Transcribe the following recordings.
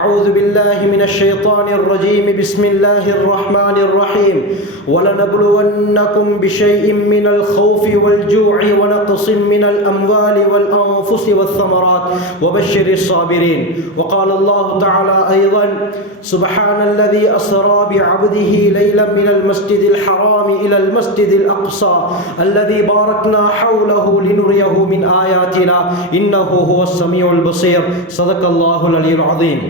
أعوذ بالله من الشيطان الرجيم بسم الله الرحمن الرحيم ولنبلونكم بشيء من الخوف والجوع ونقص من الأموال والأنفس والثمرات وبشر الصابرين وقال الله تعالى أيضا سبحان الذي أسرى بعبده ليلا من المسجد الحرام إلى المسجد الأقصى الذي باركنا حوله لنريه من آياتنا إنه هو السميع البصير صدق الله العلي العظيم.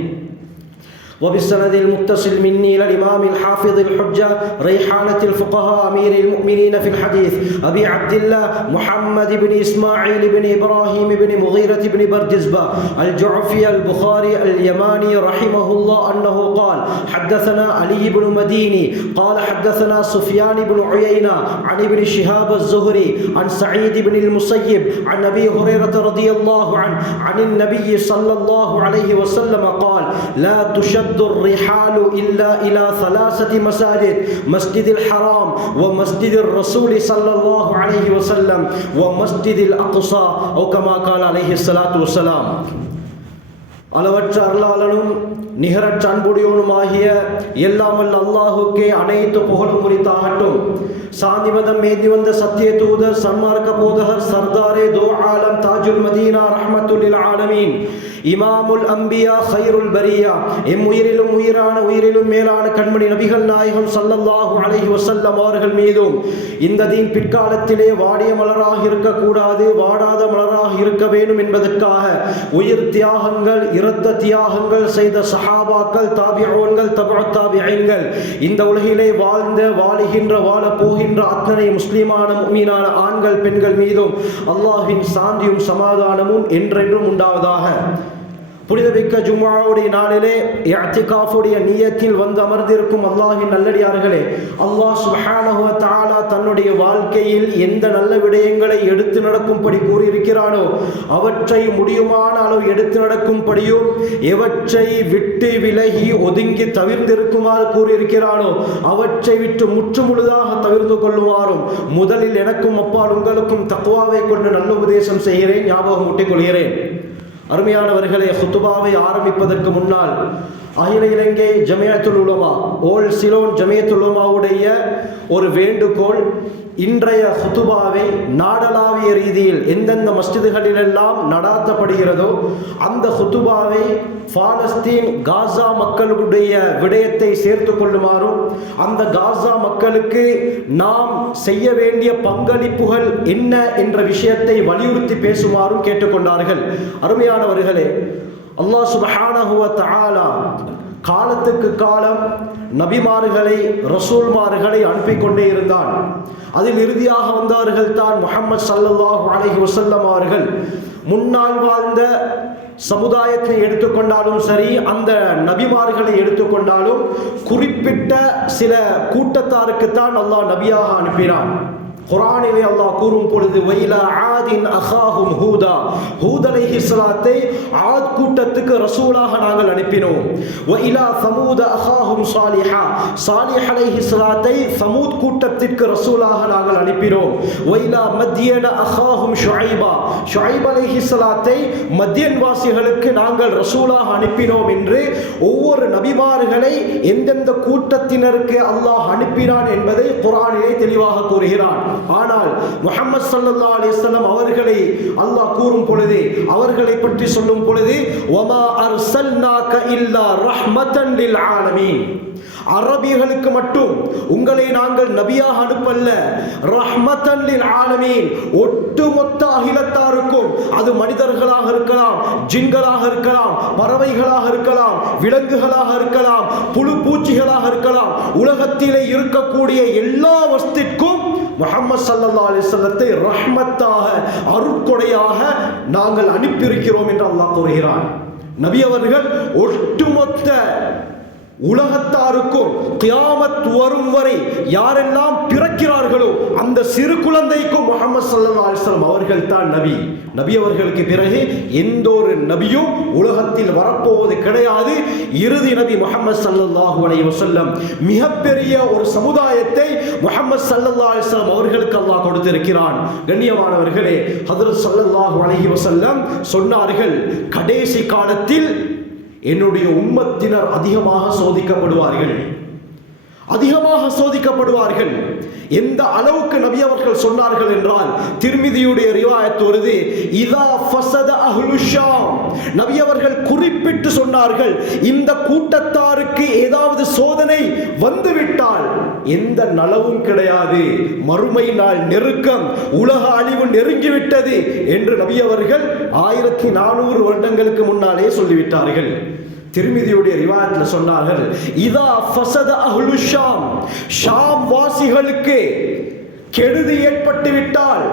وبالسند المتصل مني إلى الإمام الحافظ الحجة ريحانة الفقهاء أمير المؤمنين في الحديث أبي عبد الله محمد بن إسماعيل بن إبراهيم بن مغيرة بن برجزبة الجعفي البخاري اليماني رحمه الله أنه قال حدثنا علي بن مديني قال حدثنا سفيان بن عيينة عن ابن شهاب الزهري عن سعيد بن المسيب عن أبي هريرة رضي الله عنه عن النبي صلى الله عليه وسلم قال لا تشد الرحال إلا إلى ثلاثة مساجد مسجد الحرام ومسجد الرسول صلى الله عليه وسلم ومسجد الأقصى أو كما قال عليه الصلاة والسلام. அளவற்ற அருளாளனும் நிகரற்ற அன்புடையவனுமாகிய எல்லாம் வல்ல அல்லாஹுக்கே அனைத்து புகழும் உரித்தாகட்டும். சாந்தி மதம் மேதி வந்த சத்திய தூதர் சன்மார்க்க போதகர் சர்தாரே தோ ஆலம் தாஜுல் மதீனா ரஹ்மத்துல் ஆலமீன் இமாமுல் அம்பியா ஹைருல் பரியா உயிரிலும் உயிரான உயிரிலும் மேலான கண்மணி நபிகள் நாயகம் ஸல்லல்லாஹு அலைஹி வஸல்லம் அவர்கள் மீதும் இந்த தீன் பிற்காலத்திலே வாடிய மலராக இருக்கக்கூடாது, வாடாத மலராக இருக்க வேண்டும் என்பதற்காக உயிர் தியாகங்கள் இரத்த தியாகங்கள் செய்த சஹாபாக்கள் தாபிஊன்கள் தபுஅத் தாபிஈன்கள் இந்த உலகிலே வாழ்ந்த வாழுகின்ற வாழ போகின்ற அத்தனை முஸ்லிமான முஃமினான ஆண்கள் பெண்கள் மீதும் அல்லாஹ்வின் சாந்தியும் சமாதானமும் என்றென்றும் உண்டாவதாக. புனிதமிக்க ஜும்ஆவுடைய நாளிலே இஅ்திகாஃபுடைய நியத்தில் வந்து அமர்ந்திருக்கும் அல்லாஹ்வின் நல்லடியார்களே, அல்லாஹ் சுப்ஹானஹு வ தஆலா தன்னுடைய வாழ்க்கையில் எந்த நல்ல விடயங்களை எடுத்து நடக்கும்படி கூறியிருக்கிறானோ அவற்றை முடியுமான அளவு எடுத்து நடக்கும்படியும் எவற்றை விட்டு விலகி ஒதுங்கி தவிர்ந்திருக்குமாறு கூறியிருக்கிறானோ அவற்றை விட்டு முற்று முழுதாக தவிர்த்து கொள்ளுமாறும் முதலில் எனக்கும் அப்பால் உங்களுக்கும் தக்வாவை கொண்டு நல்ல உபதேசம் செய்கிறேன், ஞாபகம் ஊட்டிக் கொள்கிறேன். அருமையானவர்களே, ஹுத்துபாவை ஆரம்பிப்பதற்கு முன்னால் அகில இலங்கை ஜமியத்துல் உலமா ஓல்ட் சிலோன் ஜமியத்துல் உலமாவுடைய ஒரு வேண்டுகோள், இன்றைய ஹுத்துபாவை நாடளாவிய ரீதியில் எந்தெந்த மஸ்ஜிதுகளிலெல்லாம் நடாத்தப்படுகிறதோ அந்த ஹுத்துபாவை பாலஸ்தீன் காசா மக்களுடைய விடயத்தை சேர்த்து கொள்ளுமாறும் அந்த காசா மக்களுக்கு நாம் செய்ய வேண்டிய பங்களிப்புகள் என்ன என்ற விஷயத்தை வலியுறுத்தி பேசுமாறும் கேட்டுக்கொண்டார்கள். அருமையானவர்களே, அல்லாஹ் சுப்ஹானஹு வ தஆலா காலத்துக்கு காலம் நபிமார்களை ரசூல்மார்களை அனுப்பிக் கொண்டே இருந்தான். அதில் இறுதியாக வந்தவர்கள் தான் முஹம்மது ஸல்லல்லாஹு அலைஹி வஸல்லம் அவர்கள். முன்னால் வாழ்ந்த சமுதாயத்தை எடுத்துக்கொண்டாலும் சரி, அந்த நபிமார்களை எடுத்துக்கொண்டாலும் குறிப்பிட்ட சில கூட்டத்தாருக்குத்தான் அல்லாஹ் நபியாக அனுப்பினான். குர்ஆனிலே அல்லாஹ் கூறும் பொழுது வைலா ஆதின் அஹாஹும் ஹூதா, ஹூத் அலைஹிஸ்ஸலாத்தை ஆத் கூட்டத்துக்கு ரசூலாக நாங்கள் அனுப்பினோம். வைலா சமூத அஹாஹும் சாலிஹா, சாலிஹ் அலைஹிஸ்ஸலாத்தை சமூத் கூட்டத்திற்கு ரசூலாக நாங்கள் அனுப்பினோம். வைலா மத்யன அஹாஹும் ஷுஐபா, ஷுஐப் அலைஹிஸ்ஸலாத்தை மத்யன் வாசிகளுக்கு நாங்கள் ரசூலாக அனுப்பினோம் என்று ஒவ்வொரு நபிமார்களை எந்தெந்த கூட்டத்தினருக்கு அல்லாஹ் அனுப்பினான் என்பதை குர்ஆனிலே தெளிவாக கூறுகிறான். ஆனால் முஹம்மது ஸல்லல்லாஹு அலைஹி வஸல்லம் அவர்களை அல்லாஹ் கூறும் பொழுது, அவர்களை பற்றி சொல்லும் பொழுது வமா அர்சல்னாக இல்லா ரஹ்மத்தன் லில் ஆலமீன், அரபிகளுக்கு மட்டும் உங்களை நாங்கள் நபியாக அனுப்பல்ல, ரஹ்மத்தன் லில் ஆலமீன், ஒட்டுமொத்த அகிலத்தாருக்கும், அது மனிதர்களாக இருக்கலாம், ஜின்களாக இருக்கலாம், பறவைகளாக இருக்கலாம், விலங்குகளாக இருக்கலாம், புழு பூச்சிகளாக இருக்கலாம், உலகத்திலே இருக்கக்கூடிய எல்லா வஸ்திற்கும் முஹம்மது ஸல்லல்லாஹு அலைஹி வஸல்லத்தை ரஹ்மத்தாக அருட்கொடையாக நாங்கள் அனுப்பியிருக்கிறோம் என்று அல்லாஹ் கூறுகிறான். நபி அவர்கள் ஒட்டுமொத்த உலகத்தாருக்கும் கியாமத் வரும் வரை யாரெல்லாம் பிறக்கிறார்களோ அந்த சிறு குழந்தைக்கும் முஹம்மது ஸல்லல்லாஹு அலைஹி வஸல்லம் அவர்கள் தான் நபி. நபி அவர்களுக்கு பிறகு எந்த ஒரு நபியும் உலகத்தில் வரப்போவது கிடையாது. இறுதி நபி முஹம்மது ஸல்லல்லாஹு அலைஹி வஸல்லம் மிகப்பெரிய ஒரு சமுதாயத்தை முஹம்மது ஸல்லல்லாஹு அலைஹி வஸல்லம் அவர்களுக்கு அல்லாஹ் கொடுத்திருக்கிறான். கண்ணியமானவர்களே, ஹஜ்ரத் ஸல்லல்லாஹு அலைஹி வஸல்லம் சொன்னார்கள், கடைசி காலத்தில் என்னுடைய உம்மத்தினர் அதிகமாக சோதிக்கப்படுவார்கள். எந்த அளவுக்கு நபி அவர்கள் சொன்னார்கள் என்றால், திர்மிதியுடைய ரிவாயத் வருது, இதா ஃபஸத அஹ்லு ஷாம், நபி அவர்கள் குறிப்பிட்டு சொன்னார்கள், இந்த கூட்டத்தாருக்கு ஏதாவது சோதனை வந்துவிட்டால் எந்த நலவும் கிடையாது, மறுமை நாள் நெருக்கம், உலக அழிவு நெருங்கிவிட்டது என்று நபி அவர்கள் 1400 வருடங்களுக்கு முன்னாலே சொல்லிவிட்டார்கள். திர்மிதியுடைய ரிவாயத்துல சொன்னார்கள், இதா ஃபஸத அஹ்லு ஷாம், ஷாம் வாசிகளுக்கு கெடுதி ஏற்பட்டு விட்டால்,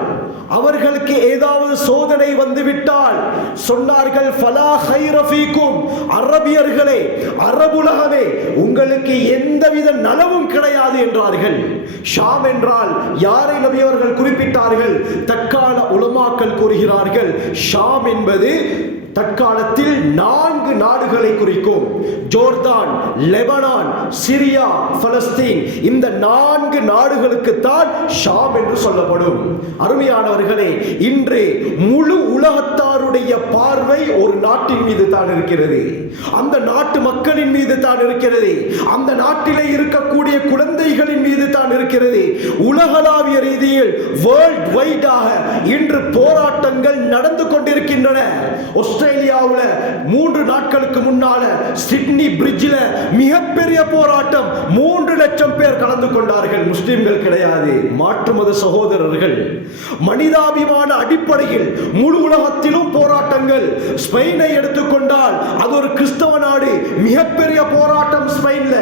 அவர்களுக்கு ஏதாவது சோதனை வந்துவிட்டால் சொன்னார்கள், ஃபலா கைர ஃபீக்கும், அரபியர்களே, அரபுலகமே, உங்களுக்கு எந்தவித நலவும் கிடையாது என்றார்கள். ஷாம் என்றால் யாரை நபி அவர்கள் குறிப்பிட்டார்கள்? தற்கால உலமாக்கள் கூறுகிறார்கள், ஷாம் என்பது தற்காலத்தில் 4 நாடுகளை குறிக்கும். ஜோர்தான், லெபனான், சிரியா, பலஸ்தீன், இந்த 4 நாடுகளுக்கு தான் ஷாம் என்று சொல்லப்படும். அருமையானவர்களே, இன்று முழு உலகத்தாருடைய பார்வை ஒரு நாட்டின் மீது தான் இருக்கிறது, அந்த நாட்டு மக்களின் மீது தான் இருக்கிறது, அந்த நாட்டிலே இருக்கக்கூடிய குழந்தைகளின் மீது தான் இருக்கிறது. உலகளாவிய ரீதியில் வேர்ல்ட் வைடாக இன்று போராட்டங்கள் நடந்து கொண்டிருக்கின்றன. ஆஸ்திரேலியாவுல 3 நாட்களுக்கு முன்னால சிட்னி பிரிட்ஜில் மிகப்பெரிய போராட்டம், 3 லட்சம் பேர் கலந்து கொண்டார்கள். முஸ்லிம்கள் கிடையாது, மாற்று மத சகோதரர்கள். மனிதாபிமான அடிப்படையில் முழு உலகத்திலும் போராட்டங்கள். ஸ்பெயினை எடுத்துக்கொண்டால் அது ஒரு கிறிஸ்தவ நாடு, மிகப்பெரிய போராட்டம் ஸ்பெயின்ல.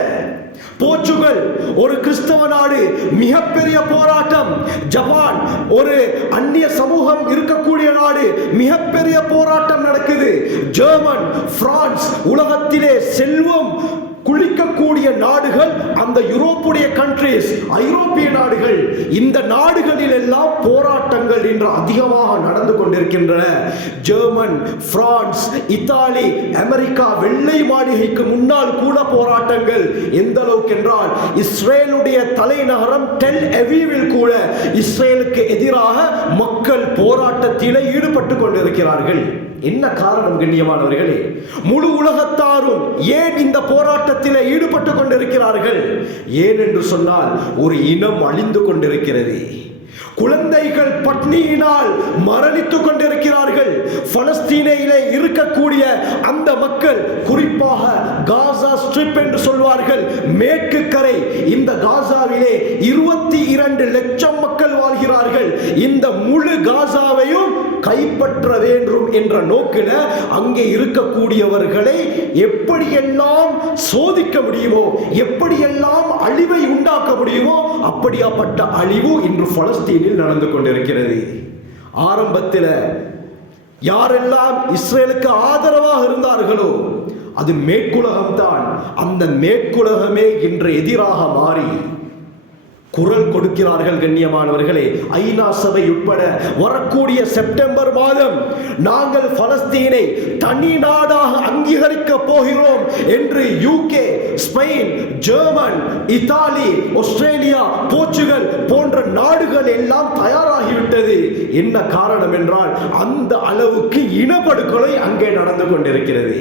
போர்ச்சுகல் ஒரு கிறிஸ்தவ நாடு, மிகப்பெரிய போராட்டம். ஜப்பான் ஒரு அந்நிய சமூகம் இருக்கக்கூடிய நாடு, மிகப்பெரிய போராட்டம் நடக்குது. ஜெர்மன், பிரான்ஸ், உலகத்திலே செல்வம் குளிக்கக்கூடிய நாடுகள் அந்த யூரோப்புடைய கண்ட்ரீஸ், ஐரோப்பிய நாடுகள். இந்த நாடுகளில் எல்லாம் போராட்டங்கள் இன்று அதிகமாக நடந்து கொண்டிருக்கின்றன. ஜெர்மன், பிரான்ஸ், இத்தாலி, அமெரிக்கா, வெள்ளை மாளிகைக்கு முன்னால் கூட போராட்டங்கள். எந்த அளவுக்கு என்றால், இஸ்ரேலுடைய தலைநகரம் டெல் அவீவில் கூட இஸ்ரேலுக்கு எதிராக மக்கள் போராட்டத்தில் ஈடுபட்டு கொண்டிருக்கிறார்கள். என்ன காரணம் கண்ணியமானவர்களே? முழு உலகத்தாரும் ஏன் இந்த போராட்டத்தில் ஈடுபட்டு கொண்டிருக்கிறார்கள்? ஏன் என்று சொன்னால், ஒரு இனம் அழிந்து கொண்டிருக்கிறது. குழந்தைகள் பட்னியினால் மரணித்துக் கொண்டிருக்கிறார்கள். பலஸ்தீனிலே இருக்கக்கூடிய அந்த மக்கள், குறிப்பாக காசா ஸ்ட்ரிப் என்று சொல்வார்கள், மேற்கு கரை, இந்த காசாவிலே 22 லட்சம் மக்கள் வாழ்கிறார்கள். இந்த முழு காசாவையும் கைப்பற்ற வேண்டும் என்ற நோக்கில அங்கே இருக்கக்கூடியவர்களை எப்படியெல்லாம் சோதிக்க முடியுமோ, எப்படியெல்லாம் அழிவை உண்டாக்க முடியுமோ, அப்படியாப்பட்ட அழிவு இன்று பலஸ்தீனில் நடந்து கொண்டிருக்கிறது. ஆரம்பத்தில் யாரெல்லாம் இஸ்ரேலுக்கு ஆதரவாக இருந்தார்களோ அது மேற்குலகம் தான். அந்த மேற்குலகமே இன்று எதிராக மாறி குரல் கொடுக்கிறார்கள். கண்ணியமானவர்களே, ஐநா சபை உட்பட வரக்கூடிய செப்டம்பர் மாதம் நாங்கள் பலஸ்தீனை தனி நாடாக அங்கீகரிக்க போகிறோம் என்று UK, Spain, German, Italy, Australia, Portugal போன்ற நாடுகள் எல்லாம் தயாராகிவிட்டது. என்ன காரணம் என்றால், அந்த அளவுக்கு இனப்படுகொலை அங்கே நடந்து கொண்டிருக்கிறது.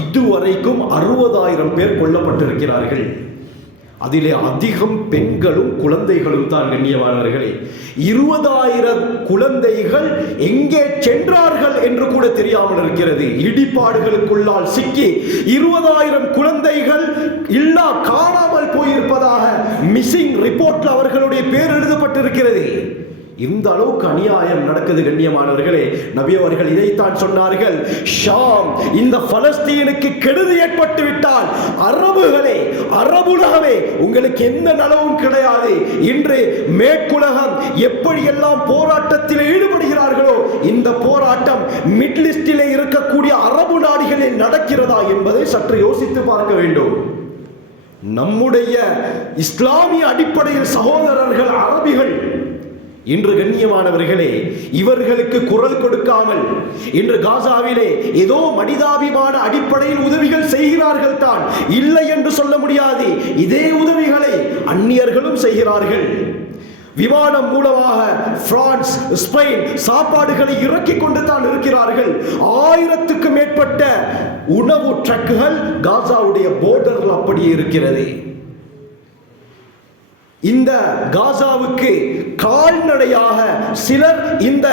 இதுவரைக்கும் 60,000 பேர் கொல்லப்பட்டிருக்கிறார்கள். அதிலே அதிகம் பெண்களும் குழந்தைகளும் தான். கண்ணியமானவர்களே, 20,000 குழந்தைகள் எங்கே சென்றார்கள் என்று கூட தெரியாமல் இருக்கிறது. இடிபாடுகளுக்குள்ளால் சிக்கி 20,000 குழந்தைகள் காணாமல் போயிருப்பதாக மிஸ்ஸிங் ரிப்போர்ட்ல அவர்களுடைய பேர் எழுதப்பட்டிருக்கிறது. இந்த அளவுக்கு அநியாயம் நடக்குது. கண்ணியமானவர்களே, நபி அவர்கள் இதைத்தான் சொன்னார்கள், ஷாம், இந்த பலஸ்தீனுக்கு கெடுதி ஏற்பட்டு விட்டால் அரபுகளே, அரபுலகமே, உங்களுக்கு எந்த நலவும் கிடையாது. இன்று மேற்குலகம் எப்படியெல்லாம் போராட்டத்தில் ஈடுபடுகிறார்களோ, இந்த போராட்டம் மிடில் ஈஸ்டிலே இருக்கக்கூடிய அரபு நாடுகளில் நடக்கிறதா என்பதை சற்று யோசித்து பார்க்க வேண்டும். நம்முடைய இஸ்லாமிய அடிப்படையில் சகோதரர்கள் அரபிகள் இன்று கண்ணியமானவர்களே, இவர்களுக்கு குரல் கொடுக்காமல் இன்று காசாவிலே ஏதோ மனிதாபிமான அடிப்படையில் உதவிகள் செய்கிறார்கள் தான், இல்லை என்று சொல்ல முடியாது. இதே உதவிகளை அந்நியர்களும் செய்கிறார்கள். விமானம் மூலமாக பிரான்ஸ், ஸ்பெயின் சாப்பாடுகளை இறக்கிக் கொண்டு தான் இருக்கிறார்கள். 1000க்கும் மேற்பட்ட உணவு ட்ரக்குகள் காசாவுடைய போர்டர்ல அப்படியே இருக்கிறது. இந்த காசாவுக்கு கால்நடையாக சிலர் இந்த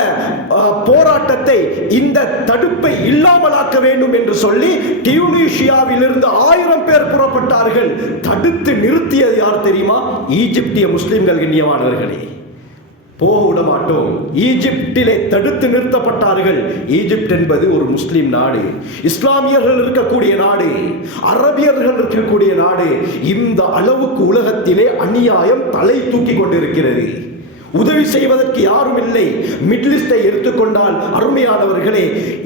போராட்டத்தை, இந்த தடுப்பை இல்லாமலாக்க வேண்டும் என்று சொல்லி டியூனிஷியாவில் இருந்து 1000 பேர் புறப்பட்டார்கள். தடுத்து நிறுத்தியது யார் தெரியுமா? ஈஜிப்திய முஸ்லிம்கள். கண்ணியமானவர்களே, போக விட மாட்டோம். ஈஜிப்டிலே தடுத்து நிறுத்தப்பட்டார்கள். ஈஜிப்ட் என்பது ஒரு முஸ்லிம் நாடு, இஸ்லாமியர்கள் இருக்கக்கூடிய நாடு, அரபியர்கள் இருக்கக்கூடிய நாடு. இந்த அளவுக்கு உலகத்திலே அநியாயம் தலை தூக்கி கொண்டிருக்கிறது. உதவி செய்வதற்கு யாரும் இல்லை. மிடில் ஈஸ்டை எடுத்துக்கொண்டால் அருமையானவர்களே,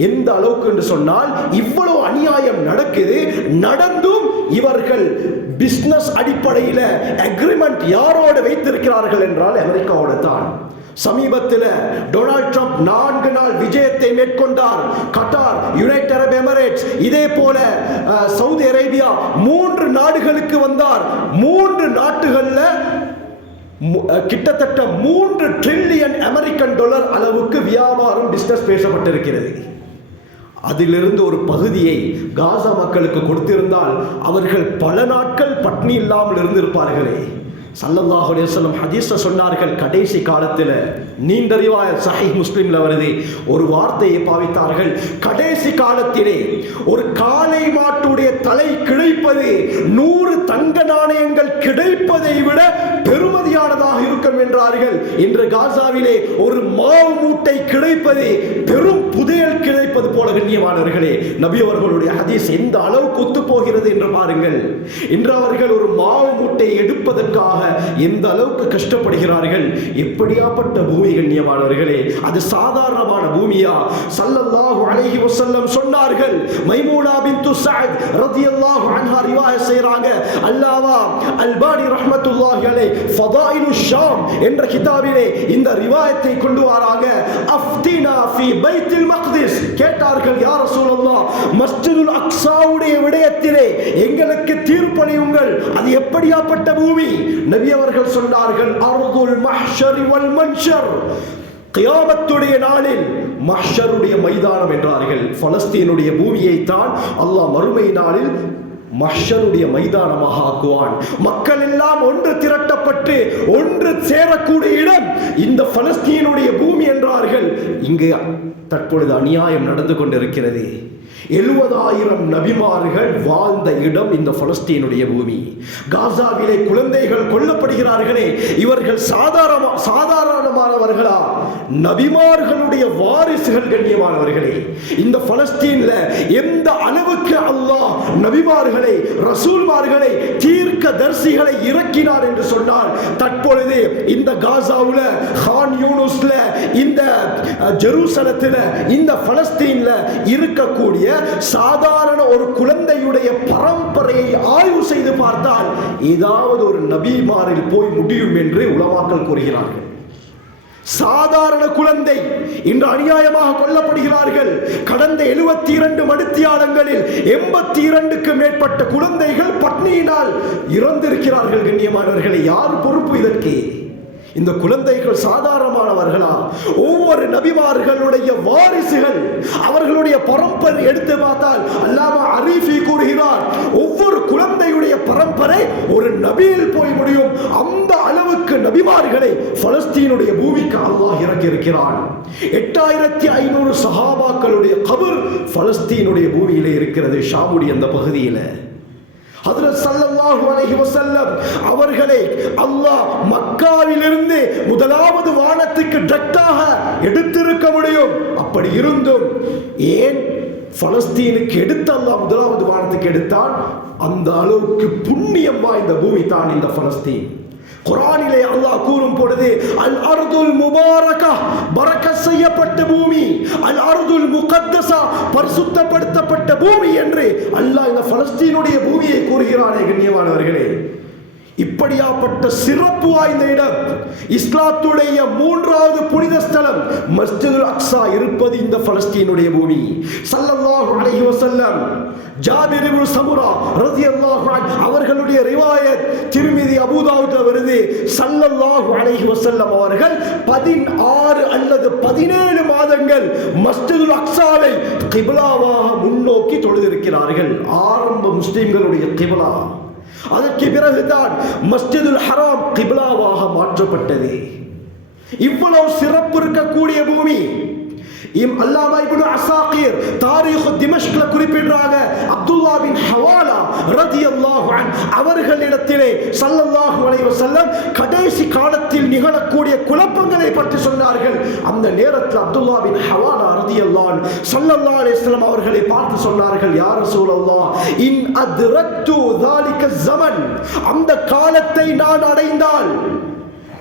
எந்த அளவுக்கு என்று சொன்னால் இவ்வளவு அநியாயம் நடக்குது. நடந்தும் இவர்கள் பிசினஸ் அடிப்படையில் அக்ரிமெண்ட் யாரோடு வைத்திருக்கிறார்கள் என்றால் அமெரிக்காவோடு தான். சமீபத்தில் டொனால்ட் ட்ரம்ப் 4 நாள் விஜயத்தை மேற்கொண்டார். கட்டார், யுனைடெட் அரப் எமிரேட்ஸ், இதே போல சவுதி அரேபியா, 3 நாடுகளுக்கு வந்தார். 3 நாடுகள்ல கிட்டத்தட்ட 3 டிரில்லியன் அமெரிக்கன் டாலர் அளவுக்கு வியாபாரம், பிசினஸ் பேசப்பட்டிருக்கிறது. அதிலிருந்து ஒரு பகுதியை காசா மக்களுக்கு கொடுத்திருந்தால் அவர்கள் பல நாட்கள் பட்னி இல்லாமல் இருந்திருப்பார்களே. ஸல்லல்லாஹு அலைஹி வஸல்லம் ஹதீஸ்ல சொன்னார்கள், கடைசி காலத்தில், நீண்ட ரிவாயத் சஹீஹ் முஸ்லிம்ல வருது, ஒரு வார்த்தையை பாவித்தார்கள். கடைசி காலத்திலே ஒரு காளை மாட்டுடைய தலை கிடைப்பது 100 தங்க நாணயங்கள் கிடைப்பதை விட பெருமதியானதாக இருக்கும் என்றார்கள். இன்று காசாவிலே ஒரு மாவு மூட்டை கிடைப்பது பெரும் புதையல் கிடைப்பது போல. கண்ணியமானவர்களே, நபி அவர்களுடைய ஹதீஸ் எந்த அளவுக்கு ஒத்து போகிறது என்று பாருங்கள். இன்று அவர்கள் ஒரு மாவு மூட்டை எடுப்பதற்காக எந்த அளவுக்கு கஷ்டப்படுகிறார்கள். எப்படியாப்பட்ட பூமி கண்ணியமானவர்களே, அது சாதாரணமான பூமியா? ஸல்லல்லாஹு அலைஹி வஸல்லம் சொன்னார்கள். மைமூனா பின்த் ஸஅத் ரலியல்லாஹு அன்ஹா ரிவாயத் செய்றாங்க. அல்லாமா அல்பானி ரஹ்மத்துல்லாஹி அலைஹி ஃபதாயிலு ஷாம் என்ற கிதாபிலே இந்த ரிவாயத்தை கொண்டு வராங்க. அஃப்தினா ஃபீ பைத்துல் மக்திஸ், கேட்டார்கள், யா ரசூலல்லாஹ், மஸ்ஜிதுல் அக்ஸாவுடைய விடயத்திலே எங்களுக்கு தீர்ப்பளியுங்கள், அது எப்படியாப்பட்ட பூமி? நபி அவர்கள் சொன்னார்கள், அர்துல் மஹ்ஷர் வல் மன்ஷர், கியாமத்துடைய நாளில் மஹ்ஷருடைய மைதானம் என்றார்கள். பலஸ்தீனுடைய பூமியை தான் அல்லாஹ் மறுமை நாளில் மஹ்ஷருடைய மைதானமாக ஆக்குவான். மக்கள் எல்லாம் ஒன்று திரட்டப்பட்டு ஒன்று சேரக்கூடிய இடம் இந்த பலஸ்தீனுடைய பூமி என்றார்கள். இங்கு தற்பொழுது அநியாயம் நடந்து கொண்டிருக்கிறது. 70,000 நபிமார்கள் வாழ்ந்த இடம் இந்த பலஸ்தீனுடைய பூமி. காசாவிலே குழந்தைகள் கொல்லப்படுகிறார்களே, இவர்கள் சாதாரணமானவர்களா? நபிமார்களுடைய வாரிசுகள் கண்ணியமானவர்களே. இந்த பலஸ்தீன்ல எந்த அளவுக்கு அல்லாஹ் நபிமார்களை, ரசூல்மார்களை, தீர்க்கதரிசிகளை இறக்கினார் என்று சொன்னால், தற்பொழுது இந்த காசாவுல, கான் யூனுஸ்ல, இந்த ஜெருசலத்தில், இந்த பலஸ்தீன்ல இருக்கக்கூடிய சாதாரண ஒரு குழந்தையுடைய பரம்பரையை ஆய்வு செய்து பார்த்தால் ஏதாவது ஒரு நபிமாரில் போய் முடியும் என்று உலமாக்கள் கூறுகிறார்கள். சாதாரண குழந்தை இன்று அநியாயமாக கொல்லப்படுகிறார்கள். கடந்த 72 மணித்தியாலங்களில் 82க்கு மேற்பட்ட குழந்தைகள் பட்னியினால் இறந்திருக்கிறார்கள். கண்ணியமானவர்களை, யார் பொறுப்பு இதற்கு? இந்த குழந்தைகள் சாதாரணமானவர்களா? ஒவ்வொரு நபிமார்களுடைய வாரிசுகள், அவர்களுடைய பரம்பரை எடுத்து பார்த்தால் அல்லாமா அரீஃபி கூறுகிறார், ஒவ்வொரு குழந்தையுடைய பரம்பரை ஒரு நபியில் போய் முடியும். அந்த அளவுக்கு நபிமார்களை பலஸ்தீனுடைய பூமிக்கு அல்லாஹ் இறக்கி இருக்கிறான். 8500 சஹாபாக்களுடைய கபர் பலஸ்தீனுடைய பூமியிலே இருக்கிறது, ஷாமுடைய அந்த பகுதியில். ஹஜ்ரத் ஸல்லல்லாஹு அலைஹி வஸல்லம் அவர்களை அல்லாஹ் மக்காவிலிருந்து முதலாவது வானத்துக்கு டைரக்டாக எடுத்திருக்க முடியும். அப்படி இருந்தும் ஏன் பலஸ்தீனுக்கு எடுத்து அல்லாஹ் முதலாவது வானத்துக்கு எடுத்தான்? அந்த அளவுக்கு புண்ணியம் வாய்ந்த பூமி தான் இந்த பலஸ்தீன். குர்ஆனிலே அல்லாஹ் கூறும் பொழுது, அல் அர்துல் முபாரகா, பரக்கத் செய்யப்பட்ட பூமி, அல் அர்துல் முகத்தஸா, பரிசுத்தப்படுத்தப்பட்ட பூமி என்று அல்லாஹ் இந்த பலஸ்தீனுடைய பூமியை கூறுகிறானே. கண்ணியமானவர்களே, இப்படியாப்பட்ட சிறப்பு வாய்ந்த இடம், இஸ்லாத்துடைய 3வது புனித ஸ்தலம் மஸ்ஜிதுல் அக்ஸா இருப்பது இந்த பலஸ்தீனுடைய பூமி. ஸல்லல்லாஹு அலைஹி வஸல்லம் ஜாபிர் இப்னு சமுரா ரலியல்லாஹு அன்ஹு அவர்களுடைய ரிவாயத் திர்மிதி அபூ தாவூத்ல வருது. ஸல்லல்லாஹு அலைஹி வஸல்லம் அவர்கள் 16 அல்லது 17 மாதங்கள் மஸ்ஜிதுல் அக்ஸாவை கிப்லாவாக முன்னோக்கி தொழுதிருக்கிறார்கள். ஆரம்ப முஸ்லிம்களுடைய கிப்லா. அதற்கு பிறகுதான் மஸ்ஜிதுல் ஹராம் கிப்லாவாக மாற்றப்பட்டது. இவ்வளவு சிறப்பு இருக்கக்கூடிய பூமி. அல்லாமா இப்னு அஸாகிர் தாரீஹ் திமஷ்க்ல குறிப்பிடுறாங்க, அப்துல்லா பின் ஹவாலா ரலியல்லாஹு அன்ஹு அவர்களிடத்திலே ஸல்லல்லாஹு அலைஹி வஸல்லம் கடைசி காலத்தில் நிகழக்கூடிய குழப்பங்களை பற்றி சொன்னார்கள். அந்த நேரத்தில் அப்துல்லா பின் ஹவாலா ரலியல்லாஹு அன்ஹு ஸல்லல்லாஹு அலைஹி வஸல்லம் அவர்களை பார்த்து சொன்னார்கள், யா ரசூலல்லாஹ், இன் அத்ரக்து ذلك الزمن, அந்த காலத்தை நான் அடைந்தால்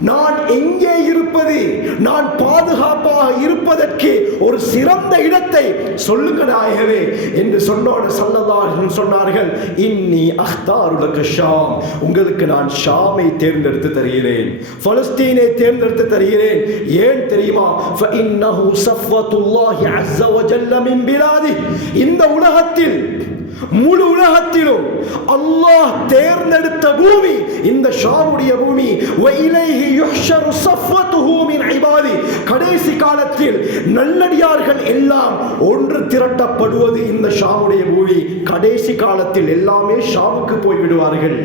நான் எங்கே இருப்பது, நான் பாதுகாப்பாக இருப்பதற்கு ஒரு சிறந்த இடத்தை சொல்லுங்க நாயகமே என்று சொன்னோடு ஸல்லல்லாஹு சொன்னார்கள், இன்னி அக்தாரு லக ஷாம், உங்களுக்கு நான் ஷாமை தேர்ந்தெடுத்து தருகிறேன், பலஸ்தீனை தேர்ந்தெடுத்து தருகிறேன். ஏன் தெரியுமா? ஃபஇன்னஹு ஸஃவத்துல்லாஹி அஸ்ஸ வஜல்ல மின் பிலாதி, இந்த உலகத்தில் முழு உலகத்திலும் அல்லாஹ் தேர்ந்தெடுத்த பூமி இந்த ஷாமுடைய பூமி. வஇலைஹி யுஹ்ஷரு ஸஃவத்துஹு மின் இபாதி, கடைசி காலத்தில் நல்லடியார்கள் எல்லாம் ஒன்று திரட்டப்படுவது இந்த ஷாமுடைய பூமி. கடைசி காலத்தில் எல்லாமே ஷாமுக்கு போய் விடுவார்கள்.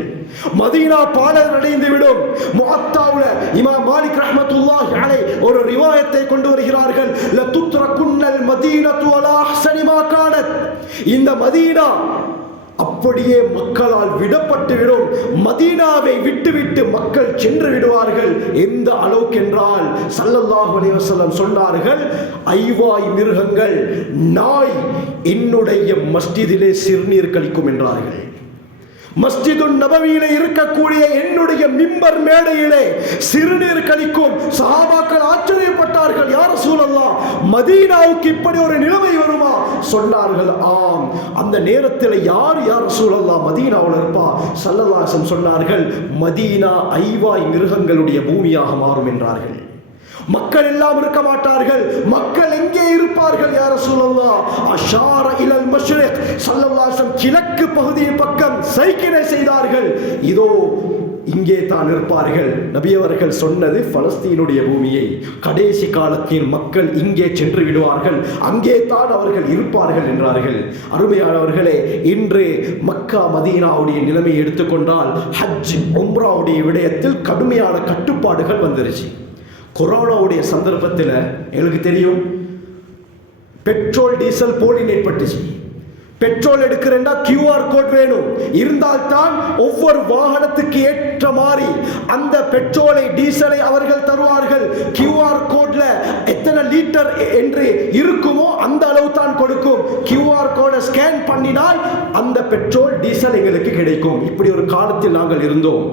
மதீனா பாழடைந்து விடும். முஅத்தாவுல இமாம் மாலிக் ரஹ்மத்துல்லாஹி அலைஹி ஒரு ரிவாயத்தை கொண்டு வருகிறார்கள், ல துத்ரகுன்னல் மதீனத்து வலா அஹ்ஸனி மா கானத், இந்த மதீனா அப்படியே மக்களால் விடப்பட்டு விடும். மதீனாவை விட்டுவிட்டு மக்கள் சென்று விடுவார்கள். எந்த அளவுக்கு என்றால் ஸல்லல்லாஹு அலைஹி வஸல்லம் சொன்னார்கள், ஐவாய் மிருகங்கள், நாய் என்னுடைய மஸ்ஜிதிலே சிறுநீர் கழிக்கும் என்றார்கள். மஸ்ஜிதுன் நபவியிலே இருக்கக்கூடிய என்னுடைய மிம்பர் மேடையிலே சிறுநீர் கழிக்கும். சஹாபாக்கள் ஆச்சரியப்பட்டார்கள், யா ரசூலல்லாஹ், மதீனாவுக்கு இப்படி ஒரு நிலைமை வருமா? சொன்னார்கள், ஆம். அந்த நேரத்தில் யார் யா ரசூலல்லாஹ் மதீனாவில் இருப்பா? ஸல்லல்லாஹு அலைஹி வஸல்லம் சொன்னார்கள், மதீனா ஐவாய் மிருகங்களுடைய பூமியாக மாறும் என்றார்கள். மக்கள் எல்லாம் இருக்க மாட்டார்கள். மக்கள் எங்கே இருப்பார்கள் யா ரசூலல்லாஹ்? அஷார இலல் மஷ்ரிக், ஸல்லல்லாஹு அலைஹி வஸல்லம் கிழக்கு பகுதியின் பக்கம் சைக்கினை செய்தார்கள். இதோ இங்கே தான் இருப்பார்கள். நபி அவர்கள் சொன்னது பலஸ்தீனுடைய பூமியை, கடைசி காலத்தில் மக்கள் இங்கே சென்று விடுவார்கள், அங்கே தான் அவர்கள் இருப்பார்கள் என்றார்கள். அருமையானவர்களே, இன்று மக்கா மதீனாவுடைய நிலைமையை எடுத்துக்கொண்டால் ஹஜ் உம்ராவுடைய விடயத்தில் கடுமையான கட்டுப்பாடுகள் வந்துருச்சு. கொரோனாவுடைய சந்தர்ப்பத்தில் எங்களுக்கு தெரியும், பெட்ரோல் டீசல் போலிங் ஏற்பட்டுச்சு. பெட்ரோல் எடுக்கிறேன்னா QR கோட் வேணும், இருந்தால்தான் ஒவ்வொரு வாகனத்துக்கு ஏற்ற மாதிரி அந்த பெட்ரோலை டீசலை அவர்கள் தருவார்கள். QR கோட்ல எத்தனை லிட்டர் என்று இருக்குமோ அந்த அளவு தான் கொடுக்கும். QR கோடை ஸ்கேன் பண்ணினால் அந்த பெட்ரோல் டீசல் எங்களுக்கு கிடைக்கும். இப்படி ஒரு காலத்தில் நாங்கள் இருந்தோம்.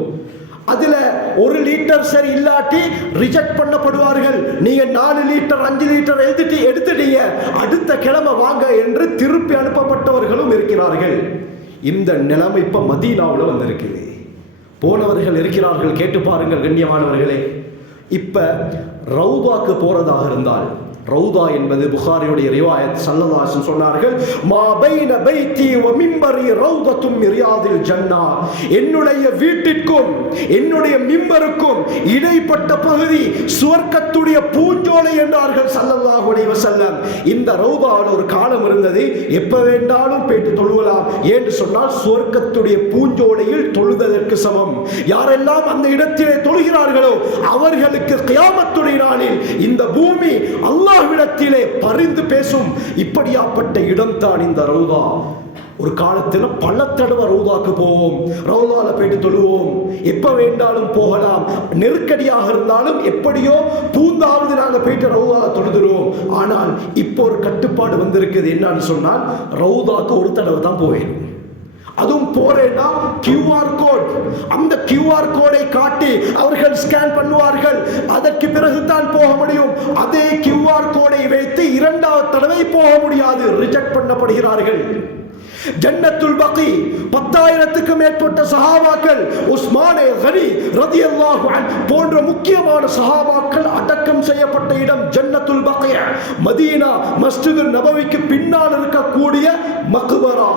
அதுல 1 லிட்டர் சரி இல்லாட்டி ரிஜெக்ட் பண்ணப்படுவார்கள். நீங்க 4 லிட்டர் 5 லிட்டர் எடுத்துட்டீங்க, அடுத்த கிழமை வாங்க என்று திருப்பி அனுப்பப்பட்டவர்களும் இருக்கிறார்கள். இந்த நிலைமை இப்ப மதீனாவுல வந்திருக்குது. போனவர்கள் இருக்கிறார்கள், கேட்டு பாருங்கள் கண்ணியமானவர்களே. இப்ப ரவுதாக்கு போறதாக இருந்தால், ரவுதா என்பது புகாரியுடைய ரிவாயத், ஸல்லல்லாஹு அலைஹி வஸல்லம் சொன்னார்கள், மா பைன பைத்தி வ மிம்பரி ரவுதத்தும் மின் ரியாதில் ஜன்னah, என்னுடைய வீட்டிற்கும் என்னுடைய மிம்பருக்கும் இடைப்பட்ட பகுதி சுவர்க்கத்துடைய பூஞ்சோலை என்றார்கள் ஸல்லல்லாஹு அலைஹி வஸல்லம். இந்த ரவுதாவில் ஒரு காலம் இருந்தது, எப்ப வேண்டாலும் போய்ட்டு தொழுவலாம். என்று சொன்னால் சுவர்க்கத்துடைய பூஞ்சோலையில் தொழுதற்கு சமம். யாரெல்லாம் அந்த இடத்திலே தொழுகிறார்களோ அவர்களுக்கு கியாமத்துடைய நாளில் இந்த பூமி அல்லாஹ் விடத்திலே பரிந்து பேசும். இப்படியாப்பட்ட இடம் தான் இந்த ரவுதா. ஒரு காலத்தில் பல தடவை ரவுதாக்கு போவோம், ரவுதால போயிட்டு தொழுவோம், எப்ப வேண்டாலும் போகலாம். நெருக்கடியாக இருந்தாலும் எப்படியோ பூந்தாவது நாங்கள் போயிட்டு ரவுதால தொழுதுருவோம். ஆனால் இப்போ ஒரு கட்டுப்பாடு வந்திருக்குது. என்னன்னு சொன்னால் ரவுதாக்கு ஒரு தடவை தான் போவேன். அதுவும் போறேன்னா QR கோட், அந்த QR கோடை காட்டி அவர்கள் ஸ்கேன் பண்ணுவார்கள். அதற்கு பிறகு தான் போக முடியும். அதே QR கோடை வைத்து 2வது தடவை போக முடியாது, ரிஜெக்ட் பண்ணப்படுகிறார்கள். ஜன்னத்துல் பகி 10,000க்கு மேற்பட்ட சஹாபாக்கள், உஸ்மானே கனி ரலியல்லாஹு அன்ஹு போன்ற முக்கியமான சஹாபாக்கள் அடக்கம் செய்யப்பட்ட இடம் ஜன்னத்துல் பகி. மதீனா மஸ்ஜிது நபவிக்கு பின்னால் இருக்கக்கூடிய மக்பரா,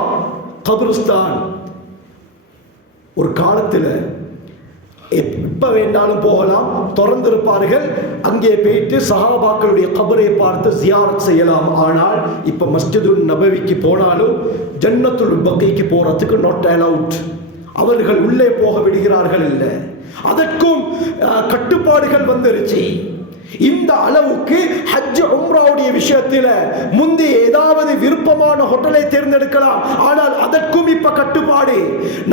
கபிரிஸ்தான். ஒரு காலத்தில் எப்ப வேண்டாலும் போகலாம், திறந்திருப்பார்கள். அங்கே போயிட்டு சஹாபாக்களுடைய கபரை பார்த்து ஜியாரத் செய்யலாம். ஆனால் இப்ப மஸ்ஜிதுல் நபவிக்கு போனாலும் ஜன்னத்துல் பகீக்கு போறதுக்கு நாட் அலவுட். அவர்கள் உள்ளே போக விடுகிறார்கள் இல்லை. அதற்கும் கட்டுப்பாடுகள் வந்துருச்சு. இந்த அளவுக்கு ஹஜ் உம்ராவுடைய விஷயத்தில் முந்தி ஏதாவது விருப்பமான ஹோட்டலை தேர்ந்தெடுக்கலாம். ஆனால் அதற்கும் இப்ப கட்டுப்பாடு.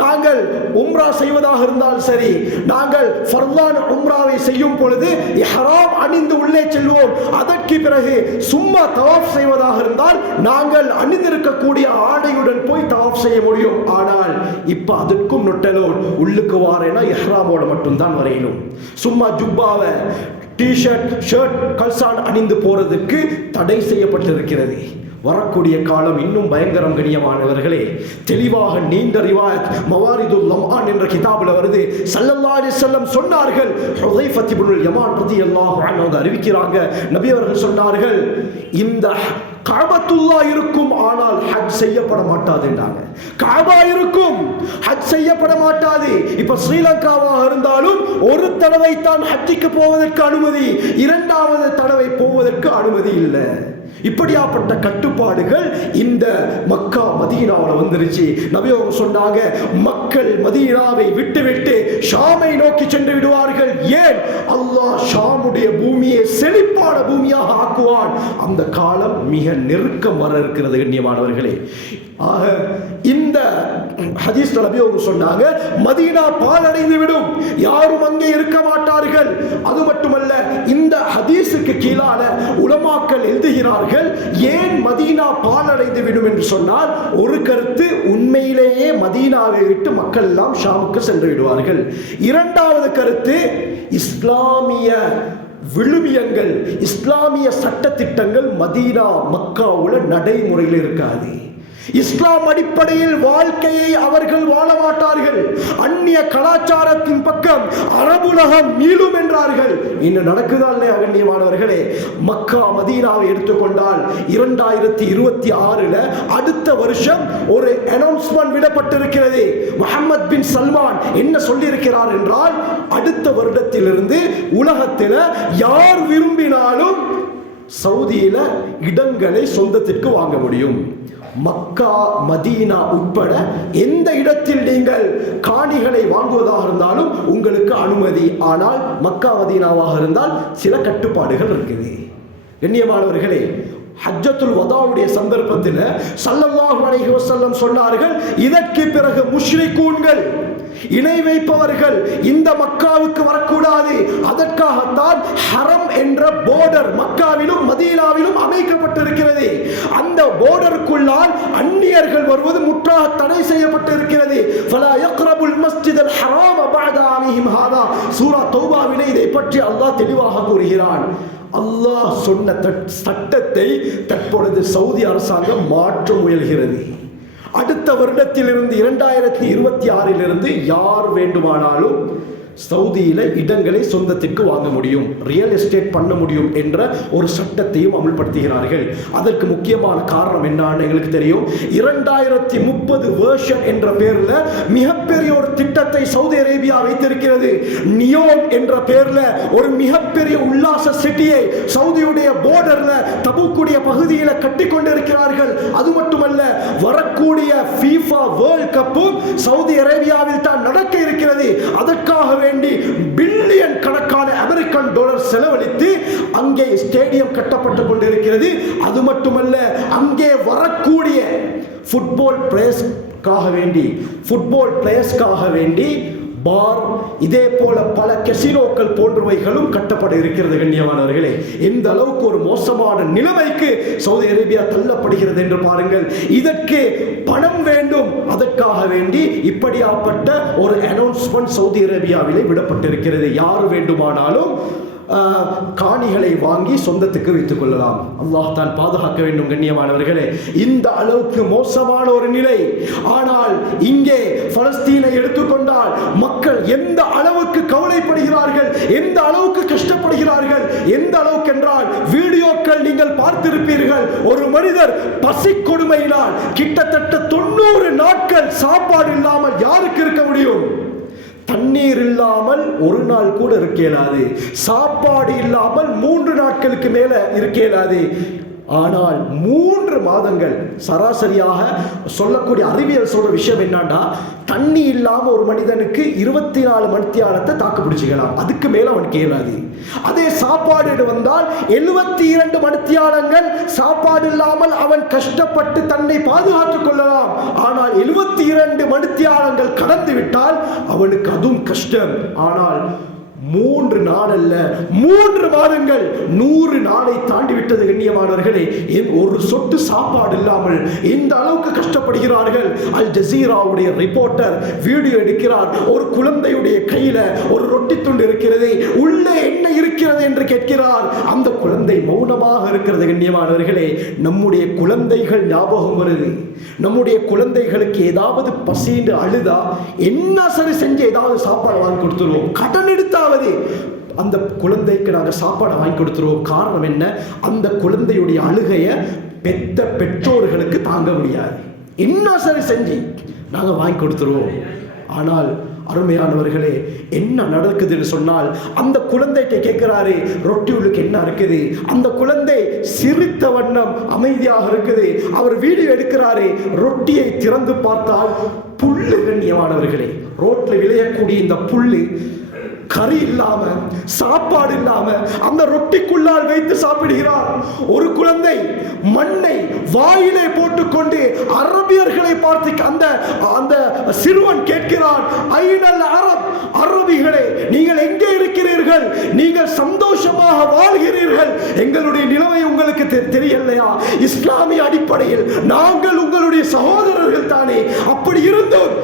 நாங்கள் உம்ரா செய்வதாக இருந்தால் சரி, நாங்கள் ஃபர்லான உம்ராவை செய்யும் பொழுது இஹ்ராம் அணிந்து உள்ளே செல்வோம். அதற்கு பிறகு சும்மா தவாஃப் செய்வதாக இருந்தால் நாங்கள் அணிந்திருக்கக்கூடிய ஆடையுடன் போய் தவாஃப் செய்ய முடியும். ஆனால் இப்ப அதற்கும் நொட்டலோன். உள்ளுக்கு வாரேனா இஹ்ராமோட மட்டும்தான் வரையணும். சும்மா ஜுப்பாவை, டி-ஷர்ட், ஷர்ட், கல்சான் அணிந்து போறதுக்கு தடை செய்யப்பட்டிருக்கிறது. வரக்கூடிய காலம் இன்னும் பயங்கரம். கண்ணியமானவர்களே, தெளிவாக நீண்ட ரிவாயத் மவாரிதுல் லம்ஆன் என்ற கிதாபில் வருது. ஸல்லல்லாஹு அலைஹி வஸல்லம் சொன்னார்கள், ஹுதைஃபா இப்னுல் யமான் ரலியல்லாஹு அன்ஹு அறிவிக்கிறாங்க, நபி அவர்கள் சொன்னார்கள், இந்த கஅபத்துல்லா இருக்கும் ஆனால் ஹஜ் செய்யப்பட மாட்டாது என்றாங்க. கஅபா இருக்கும், ஹஜ் செய்யப்பட மாட்டாது. இப்ப ஸ்ரீலங்காவாக இருந்தாலும் ஒரு தடவை தான் ஹஜ்ஜுக்கு போவதற்கு அனுமதி, இரண்டாவது தடவை போவதற்கு அனுமதி இல்லை. இப்படியாப்பட்ட கட்டுப்பாடுகள் இந்த மக்கா மதீனாவில் வந்துருச்சு. நபி அவங்க சொன்னாங்க, மக்கள் மதீனாவை விட்டு ஷாமை நோக்கி சென்று விடுவார்கள். ஏன்? அல்லாஹ் ஷாமுடைய பூமியை செழிப்பான பூமியாக ஆக்குவான். அந்த காலம் மிக நெருக்கம் வர இருக்கிறது. கண்ணியமானவர்களே, ஆக இந்த ஹதீஸ் நபி அவங்க சொன்னாங்க, மதீனா பாழடைந்து விடும், யாரும் அங்கே இருக்க மாட்டார்கள். அது மட்டுமல்ல, இந்த ஹதீஸுக்கு கீழான உலமாக்கள் எழுதுகிறார்கள், ஏன் மதீனா பாழடைந்து விடும் என்று சொன்னால், ஒரு கருத்து, உண்மையிலேயே மதீனாவை விட்டு மக்கள் எல்லாம் ஷாமுக்கு சென்று விடுவார்கள். இரண்டாவது கருத்து, இஸ்லாமிய விழுமியங்கள், இஸ்லாமிய சட்டத்திட்டங்கள் மதீனா மக்காவுல நடைமுறையில் இருக்காது. இஸ்லாம் அடிப்படையில் வாழ்க்கையை அவர்கள் வாழ மாட்டார்கள். அந்நிய கலாச்சாரத்தின் பக்கம் அரபுலகம் மீளும் என்றார்கள். இன்னும் நடக்குதா இல்லையா கண்ணியமானவர்களே? மக்கா மதீனாவை எடுத்துக்கொண்டால் 2026 அடுத்த வருஷம் ஒரு அனௌன்ஸ்மெண்ட் விடப்பட்டிருக்கிறது. முஹம்மத் பின் சல்மான் என்ன சொல்லியிருக்கிறார் என்றால், அடுத்த வருடத்திலிருந்து உலகத்தில் யார் விரும்பினாலும் சவுதியில இடங்களை சொந்தத்திற்கு வாங்க முடியும். மக்கா மதீனா உட்பட எந்த இடத்தில் நீங்கள் காணிகளை வாங்குவதாக இருந்தாலும் உங்களுக்கு அனுமதி. ஆனால் மக்கா மதீனாவாக இருந்தால் சில கட்டுப்பாடுகள் இருக்குது. கண்ணியமானவர்களே, ஹஜ்ஜத்துல் வதாவுடைய சந்தர்ப்பத்தில் ஸல்லல்லாஹு அலைஹி வஸல்லம் சொன்னார்கள், இதற்கு பிறகு முஷ்ரிகூன்கள், இணை வைப்பவர்கள் இந்த மக்காவுக்கு வரக்கூடாது. அதற்காகத்தான் ஹரம் என்ற போர்டர் மக்காவிலும் மதீனாவிலும் அமைக்கப்பட்டிருக்கிறது. அந்த போர்டருக்குள்ளால் அந்நியர்கள் வருவது முற்றாக தடை செய்யப்பட்டிருக்கிறது. ஃபலா யக்ரபுல் மஸ்ஜிதல் ஹராம பஅத ஆமிஹிம் ஹாதா. சூரா தௌபாவிலே இதை பற்றி அல்லாஹ் தெளிவாக கூறுகிறான். அல்லாஹ் சொன்ன சட்டத்தை தற்பொழுது சவுதி அரசாங்கம் மாற்ற முயல்கிறது. அடுத்த வருடத்திலிருந்து 2026 யார் வேண்டுமானாலும் சவுதியில இடங்களை சொந்தத்திற்கு வாங்க முடியும், ரியல் எஸ்டேட் பண்ண முடியும் என்ற ஒரு சட்டத்தையும் அமல்படுத்துகிறார்கள். அதற்கு முக்கியமான காரணம் என்னன்னு எங்களுக்கு தெரியும். 2030 வெர்ஷன் என்ற பெயர்ல மிகப்பெரிய ஒரு திட்டத்தை சவுதி அரேபியா வைத்திருக்கிறது. நியோம் என்ற பெயர்ல ஒரு மிகப்பெரிய உல்லாச சிட்டியை சவுதியுடைய போர்டர்ல தபூக்குடைய பகுதியில கட்டி கொண்டிருக்கிறார்கள். அது மட்டுமல்ல, வரக்கூடிய FIFA வேர்ல்ட் கப்பும் சவுதி அரேபியாவில் தான் நடக்க இருக்கிறது. அதற்காக வேண்டி பில்லியன் கணக்கான அமெரிக்கன் டாலர் செலவழித்து அங்கே ஸ்டேடியம் கட்டப்பட்டுக் கொண்டிருக்கிறது. அது மட்டுமல்ல, அங்கே வரக்கூடிய ஃபுட்பால் பிளேயர்ஸ்க்காக வேண்டி பார், இதே போல பல கெசினோக்கள் போன்றவைகளும் கட்டப்பட இருக்கிறது. கண்ணியமானவர்களே, எந்த அளவுக்கு ஒரு மோசமான நிலைமைக்கு சவுதி அரேபியா தள்ளப்படுகிறது என்று பாருங்கள். இதற்கு பணம் வேண்டும். அதற்காக வேண்டி இப்படியாப்பட்ட ஒரு அனௌன்ஸ்மெண்ட் சவுதி அரேபியாவிலே விடப்பட்டிருக்கிறது. யார் வேண்டுமானாலும் காணிகளை வாங்கி சொந்தத்துக்கு வைத்துக் கொள்ளலாம். அல்லாஹ் தான் பாதுகாக்க வேண்டும். கண்ணியமானவர்களே, இந்த அளவுக்கு மோசமான ஒரு நிலை. ஆனால் இங்கே பலஸ்தீனை எடுத்துக்கொண்டால் மக்கள் எந்த அளவுக்கு கவலைப்படுகிறார்கள், எந்த அளவுக்கு கஷ்டப்படுகிறார்கள், எந்த அளவுக்கு என்றால் வீடியோக்கள் நீங்கள் பார்த்திருப்பீர்கள். ஒரு மனிதர் பசி கொடுமையினால் கிட்டத்தட்ட 90 நாட்கள் சாப்பாடு இல்லாமல் யாருக்கு இருக்க முடியும்? தண்ணீர் இல்லாமல் ஒரு நாள் கூட இருக்க இயலாது, சாப்பாடு இல்லாமல் 3 நாட்களுக்கு மேல இருக்க இயலாது. ஆனால் 3 மாதங்கள் சராசரியாக சொல்லக்கூடிய அறிவியல் சொல்ற விஷயம் என்னன்னா, தண்ணி இல்லாம ஒரு மனிதனுக்கு 24 மணித்தியாலத்தை தாக்கு பிடிச்சிக்கலாம், அதுக்கு மேல அவனுக்கு இயலாது. அதே சாப்பாடு வந்தால் 72 மணித்தியாலங்கள் சாப்பாடு இல்லாமல் அவன் கஷ்டப்பட்டு தன்னை பாதுகாத்துக் கொள்ளலாம். ஆனால் 72 மணித்தியாலங்கள் கடந்து விட்டால் அவனுக்கு அதுவும் கஷ்டம். ஆனால் 3 நாள் அல்ல, 3 மாதங்கள், 100 நாளை தாண்டி விட்டது. கண்ணியமானவர்களே, ஒரு சொட்டு சாப்பாடு இல்லாமல் இந்த அளவுக்கு கஷ்டப்படுகிறார்கள். அல் ஜசீராவுடைய ரிப்போர்ட்டர் வீடியோ எடுக்கிறார். ஒரு குழந்தையுடைய கையில ஒரு ரொட்டி துண்டு இருக்கிறது, உள்ளே என்ன இருக்கிறது என்று கேட்கிறார். அந்த குழந்தை மௌனமாக இருக்கிறது. கண்ணியமானவர்களே, நம்முடைய குழந்தைகள் ஞாபகம் வருது. நம்முடைய குழந்தைகளுக்கு ஏதாவது பசின்னு அழுதா என்ன சரி செஞ்சு ஏதாவது சாப்பாடு வாங்கி கொடுத்துருவோம், கடன் எடுத்தாவது அந்த குழந்தைக்கு நாங்கள் சாப்பாடு வாங்கி கொடுத்துருவோம். காரணம் என்ன? அந்த குழந்தையுடைய அழுகையை பெத்த பெற்றோர்களுக்கு தாங்க முடியாது. என்ன சரி செஞ்சு நாங்கள் வாங்கி கொடுத்துருவோம். ஆனால் அருமையானவர்களே, என்ன நடக்குதுன்னு சொன்னால், அந்த குழந்தைகிட்ட கேட்கிறாரு, ரொட்டி உள்ளுக்கு என்ன இருக்குது? அந்த குழந்தை சிரித்த வண்ணம் அமைதியாக இருக்குது. அவர் வீடியோ எடுக்கிறாரு. ரொட்டியை திறந்து பார்த்தால் புல்லு. கண்ணியமானவர்களே, ரோட்ல விளையக்கூடிய இந்த புல்லு கறி இல்லாம, சாப்பாடு இல்லாம அந்த ரொட்டிக்குள்ளால் வைத்து சாப்பிடுகிறார். ஒரு குழந்தை மண்ணை வாயிலே போட்டுக்கொண்டு அரபியர்களை பார்த்து அந்த சிறுவன் கேட்கிறான், ஐனல் அரப், அரபிகளே நீங்கள் எங்கே இருக்கிறீர்கள்? நீங்கள் சந்தோஷமாக வாழ்கிறீர்கள், எங்களுடைய நிலைமை உங்களுக்கு தெரியலையா? இஸ்லாமிய அடிப்படையில் நாங்கள் உங்களுடைய சகோதரர்கள் தானே, அப்படி இருந்தும்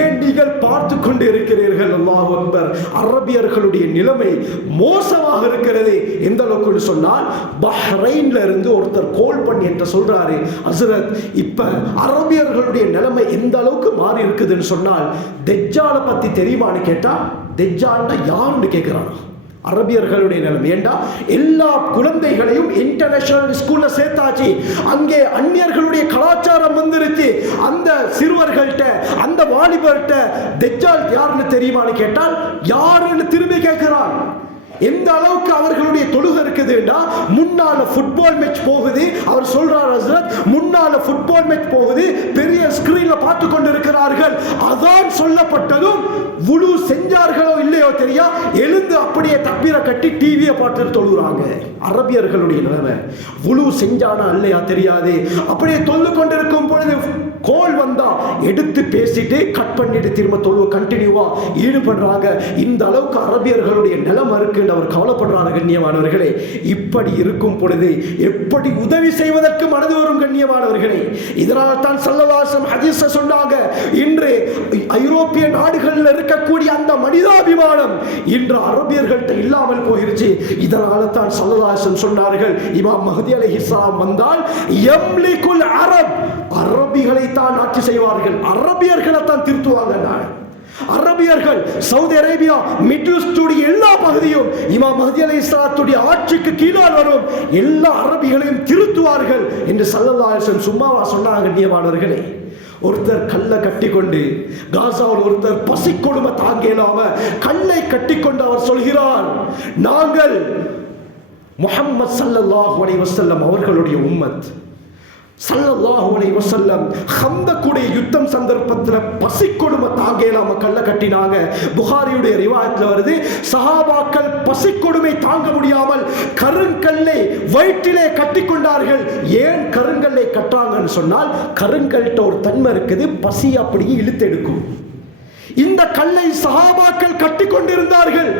ஏன் நீங்கள் பார்த்து கொண்டு இருக்கிறீர்கள்? அல்லாஹ் அக்பர். அரபியர்களுடைய நிலைமை மோசமாக இருக்கிறது. எந்த அளவுக்கு சொன்னால், பஹ்ரைன்ல இருந்து ஒருத்தர் கோல் பண்ணி என்று சொல்றாரு, ஹஸ்ரத் இப்ப அரபியர்களுடைய நிலைமை எந்த அளவுக்கு மாறி இருக்குதுன்னு சொன்னால், தெஜ்ஜாலை பத்தி தெரியுமான்னு கேட்டா, தெஜ்ஜால்னா யாருன்னு கேட்கிறான். அரபியர்களுடைய நிலைமை ஏண்டா, எல்லா குழந்தைகளையும் இன்டர்நேஷனல் ஸ்கூல்ல சேர்த்தாச்சு. அங்கே அந்நியர்களுடைய கலாச்சாரம் வந்துருச்சு. அந்த சிறுவர்கள்ட்ட, அந்த வாலிபர்கிட்ட தெஜ்ஜால் யாருன்னு தெரியுமான்னு கேட்டால், யாருன்னு திரும்பி கேட்கிறான். எந்த அளவுக்கு அவர்களுடைய தொழுகை இருக்குதுன்னா, முன்னால ஃபுட்பால் மேட்ச் போகுது, அவர் சொல்றார், ஹஸ்ரத் முன்னால ஃபுட்பால் மேட்ச் போகுது, பெரிய ஸ்கிரீன்ல பார்த்து கொண்டு இருக்கிறார்கள். அதான் சொல்லப்பட்டதும் வுடு செஞ்சார்களோ இல்லையோ தெரியா, எழுந்து அப்படியே தப்பீரை கட்டி டிவியை பார்த்துட்டு தொழுகிறாங்க. அரபியர்களுடைய நிலைமை வுடு செஞ்சானா இல்லையா தெரியாது. அப்படியே தொழு கொண்டிருக்கும் பொழுது கோல் வந்தா எடுத்து பேசிட்டு கட் பண்ணிட்டு திரும்ப தொழுவ கண்டினியூவா ஈடுபடுறாங்க. இந்த அளவுக்கு அரபியர்களுடைய நிலைமை இருக்கு. அவர் கவலைப்படுறாரு. கண்ணியமானவர்களே, இப்படி இருக்கும் பொழுது எப்படி உதவி செய்வதற்கு மனது வரும்? கண்ணியமானவர்களே, இதனால் தான் ஸல்லல்லாஹு அலைஹி வஸல்லம் ஹதீஸ் சொன்னாங்க, இன்று ஐரோப்பிய நாடுகளில் இருக்கக்கூடிய அந்த மனிதாபிமானம் இன்று அரபியர்கள்ட்ட இல்லாமல் போயிருச்சு. இதனால தான் ஸல்லல்லாஹு அலைஹி வஸல்லம் சொன்னார்கள், இமாம் மஹ்தி அலைஹிஸ்ஸலாம் வந்தால் யம்லிகுல் அரப், அரபிகளை தான் ஆட்சி செய்வார்கள், அரபியர்களை தான் திருத்துவாங்க. அரபியர்கள் சவுதி அரேபியா, மிடில் ஈஸ்டுடைய எல்லா பகுதியும் இமாம் மஹ்தி அலைஹிஸ்ஸலாத்துடைய ஆட்சிக்கு கீழால் வரும். எல்லா அரபிகளையும் திருத்துவார்கள் என்று ஸல்லல்லாஹு அலைஹி வஸல்லம் சும்மாவா சொன்னாங்க? கண்ணியமானவர்களே, ஒருத்தர் கல்லை கட்டி கொண்டு, காசாவில் ஒருத்தர் பசி கொடுமை தாங்க இயலாம கல்லை கட்டி கொண்டு அவர் சொல்கிறார், நாங்கள் முஹம்மது ஸல்லல்லாஹு அலைஹி வஸல்லம் அவர்களுடைய உம்மத். ஸல்லல்லாஹு அலைஹி வஸல்லம் ஹந்தக்குடைய யுத்தம் சந்தர்ப்பத்தில் பசி கொடுமை தாங்க இயலாம கல்லை கட்டினாங்க. புகாரியுடைய ரிவாயத்தில் வருது, சஹாபாக்கள் பசி கொடுமை தாங்க முடியாமல் கருங்கல்லை வயிற்றிலே கட்டி கொண்டார்கள். ஏன் கருங்கல்லை கட்டாங்கன்னு சொன்னால், கருங்கல்ட்ட ஒரு தன்மை இருக்குது, பசி அப்படியே இழுத்தெடுக்கும். இந்த கல்லை சஹாபாக்கள் கட்டி கொண்டிருந்தார்கள்.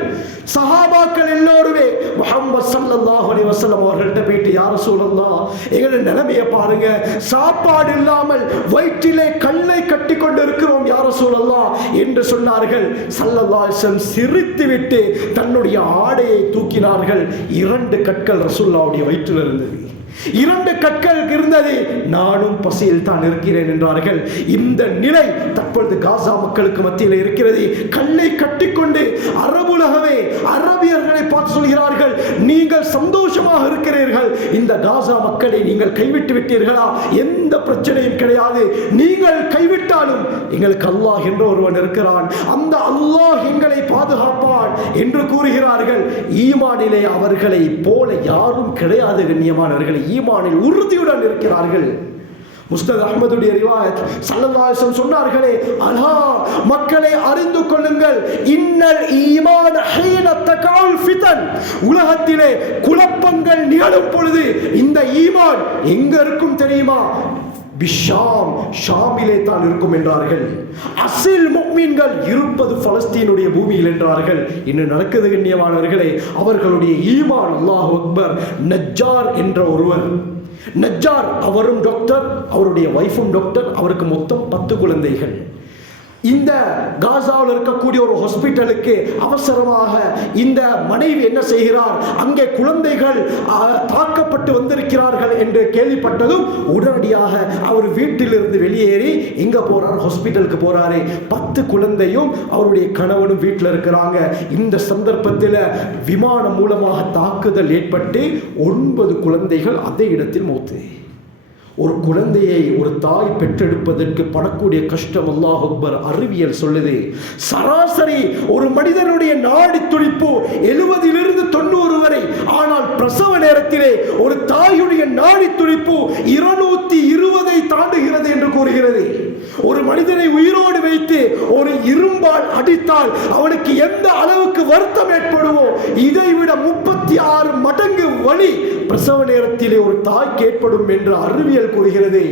சஹாபாக்கள் எல்லோருமே முஹம்மது ஸல்லல்லாஹு அலைஹி வஸல்லம் அவர்கள்ட்ட போயிட்டு, யா ரசூலல்லாஹ், எங்களுடைய நிலைமையை பாருங்க, சாப்பாடு இல்லாமல் வயிற்றிலே கல்லை கட்டி கொண்டிருக்கிறோம், யா ரசூலல்லாஹ், என்று சொன்னார்கள். ஸல்லல்லாஹு அலைஹி வஸல்லம் சிரித்துவிட்டு தன்னுடைய ஆடையை தூக்கினார்கள். 2 கற்கள் ரசூலுல்லாஹ்வுடைய வயிற்றில் இருந்தது. 2 கற்கள் இருந்தது. நானும் பசியில் தான் இருக்கிறேன் என்றார்கள். இந்த நிலை தற்பொழுது காசா மக்களுக்கு மத்தியில் இருக்கிறது. கல்லை கட்டிக்கொண்டு அரபுலகமே அரபியர்களை பார்த்து சொல்கிறார்கள், நீங்கள் சந்தோஷமாக இருக்கிறீர்கள், இந்த காசா மக்களை நீங்கள் கைவிட்டு விட்டீர்களா? எந்த பிரச்சனையும் கிடையாது, நீங்கள் கைவிட்டாலும் எங்களுக்கு அல்லாஹ் என்ற ஒருவன் இருக்கிறான், அந்த அல்லாஹ் எங்களை பாதுகாப்பான் என்று கூறுகிறார்கள். ஈமானிலே அவர்களை போல யாரும் கிடையாது கண்ணியமானவர்கள். ஈமானில் உறுதியுடன் இருக்கிறார்கள். முஸ்னத் அஹ்மதுடைய ரிவாயத் ஸல்லல்லாஹு அலைஹி வஸல்லம் சொன்னார்களே, அலா மக்களை அறிந்து கொள்ளுங்கள், இன்னல் ஈமான் ஹீன தகவுல் ஃபிதன், உலகத்திலே குழப்பங்கள் நிகழும் பொழுது இந்த ஈமான் எங்க இருக்கும் தெரியுமா? பிஷாம், ஷாமிலே தான் இருக்கும் என்றார்கள். அசில் முஃமின்கள் இருப்பது பலஸ்தீனுடைய பூமியில் என்றார்கள். இன்னும் நடக்குது கண்ணியமானவர்களே, அவர்களுடைய ஈமான். அல்லாஹு அக்பர். நஜ்ஜார் என்ற ஒருவர், நஜ்ஜார் அவரும் டாக்டர், அவருடைய வைஃபும் டாக்டர், அவருக்கு மொத்தம் 10 குழந்தைகள். இந்த காசாவில் இருக்கக்கூடிய ஒரு ஹாஸ்பிட்டலுக்கு அவசரமாக இந்த மனைவி என்ன செய்கிறார், அங்கே குழந்தைகள் தாக்கப்பட்டு வந்திருக்கிறார்கள் என்று கேள்விப்பட்டதும் உடனடியாக அவர் வீட்டிலிருந்து வெளியேறி எங்க போறார்? ஹாஸ்பிட்டலுக்கு போறாரு. 10 குழந்தையும் அவருடைய கணவனும் வீட்டில் இருக்கிறாங்க. இந்த சந்தர்ப்பத்தில் விமானம் மூலமாக தாக்குதல் ஏற்பட்டு 9 குழந்தைகள் அதே இடத்தில் மௌத்து. ஒரு குழந்தையை ஒரு தாய் பெற்றெடுப்பதற்கு படக்கூடிய கஷ்டம் அல்லாஹ் அக்பர். அறிவியல் சொல்லுது, சராசரி ஒரு மனிதனுடைய நாடி துடிப்பு 70 to 90 வரை. ஆனால் பிரசவ நேரத்திலே ஒரு தாயுடைய நாடி துடிப்பு 220 தாண்டுகிறது என்று கூறுகிறது. ஒரு மனிதனை உயிரோடு வைத்து ஒரு இரும்பால் அடித்தால் அவனுக்கு எந்த அளவுக்கு வருத்தம் ஏற்படுமோ இதைவிட 36 மடங்கு வலி பிரசவ நேரத்திலே ஒரு தாய்க்கு ஏற்படும் என்று அறிவியல் கூறுகிறது.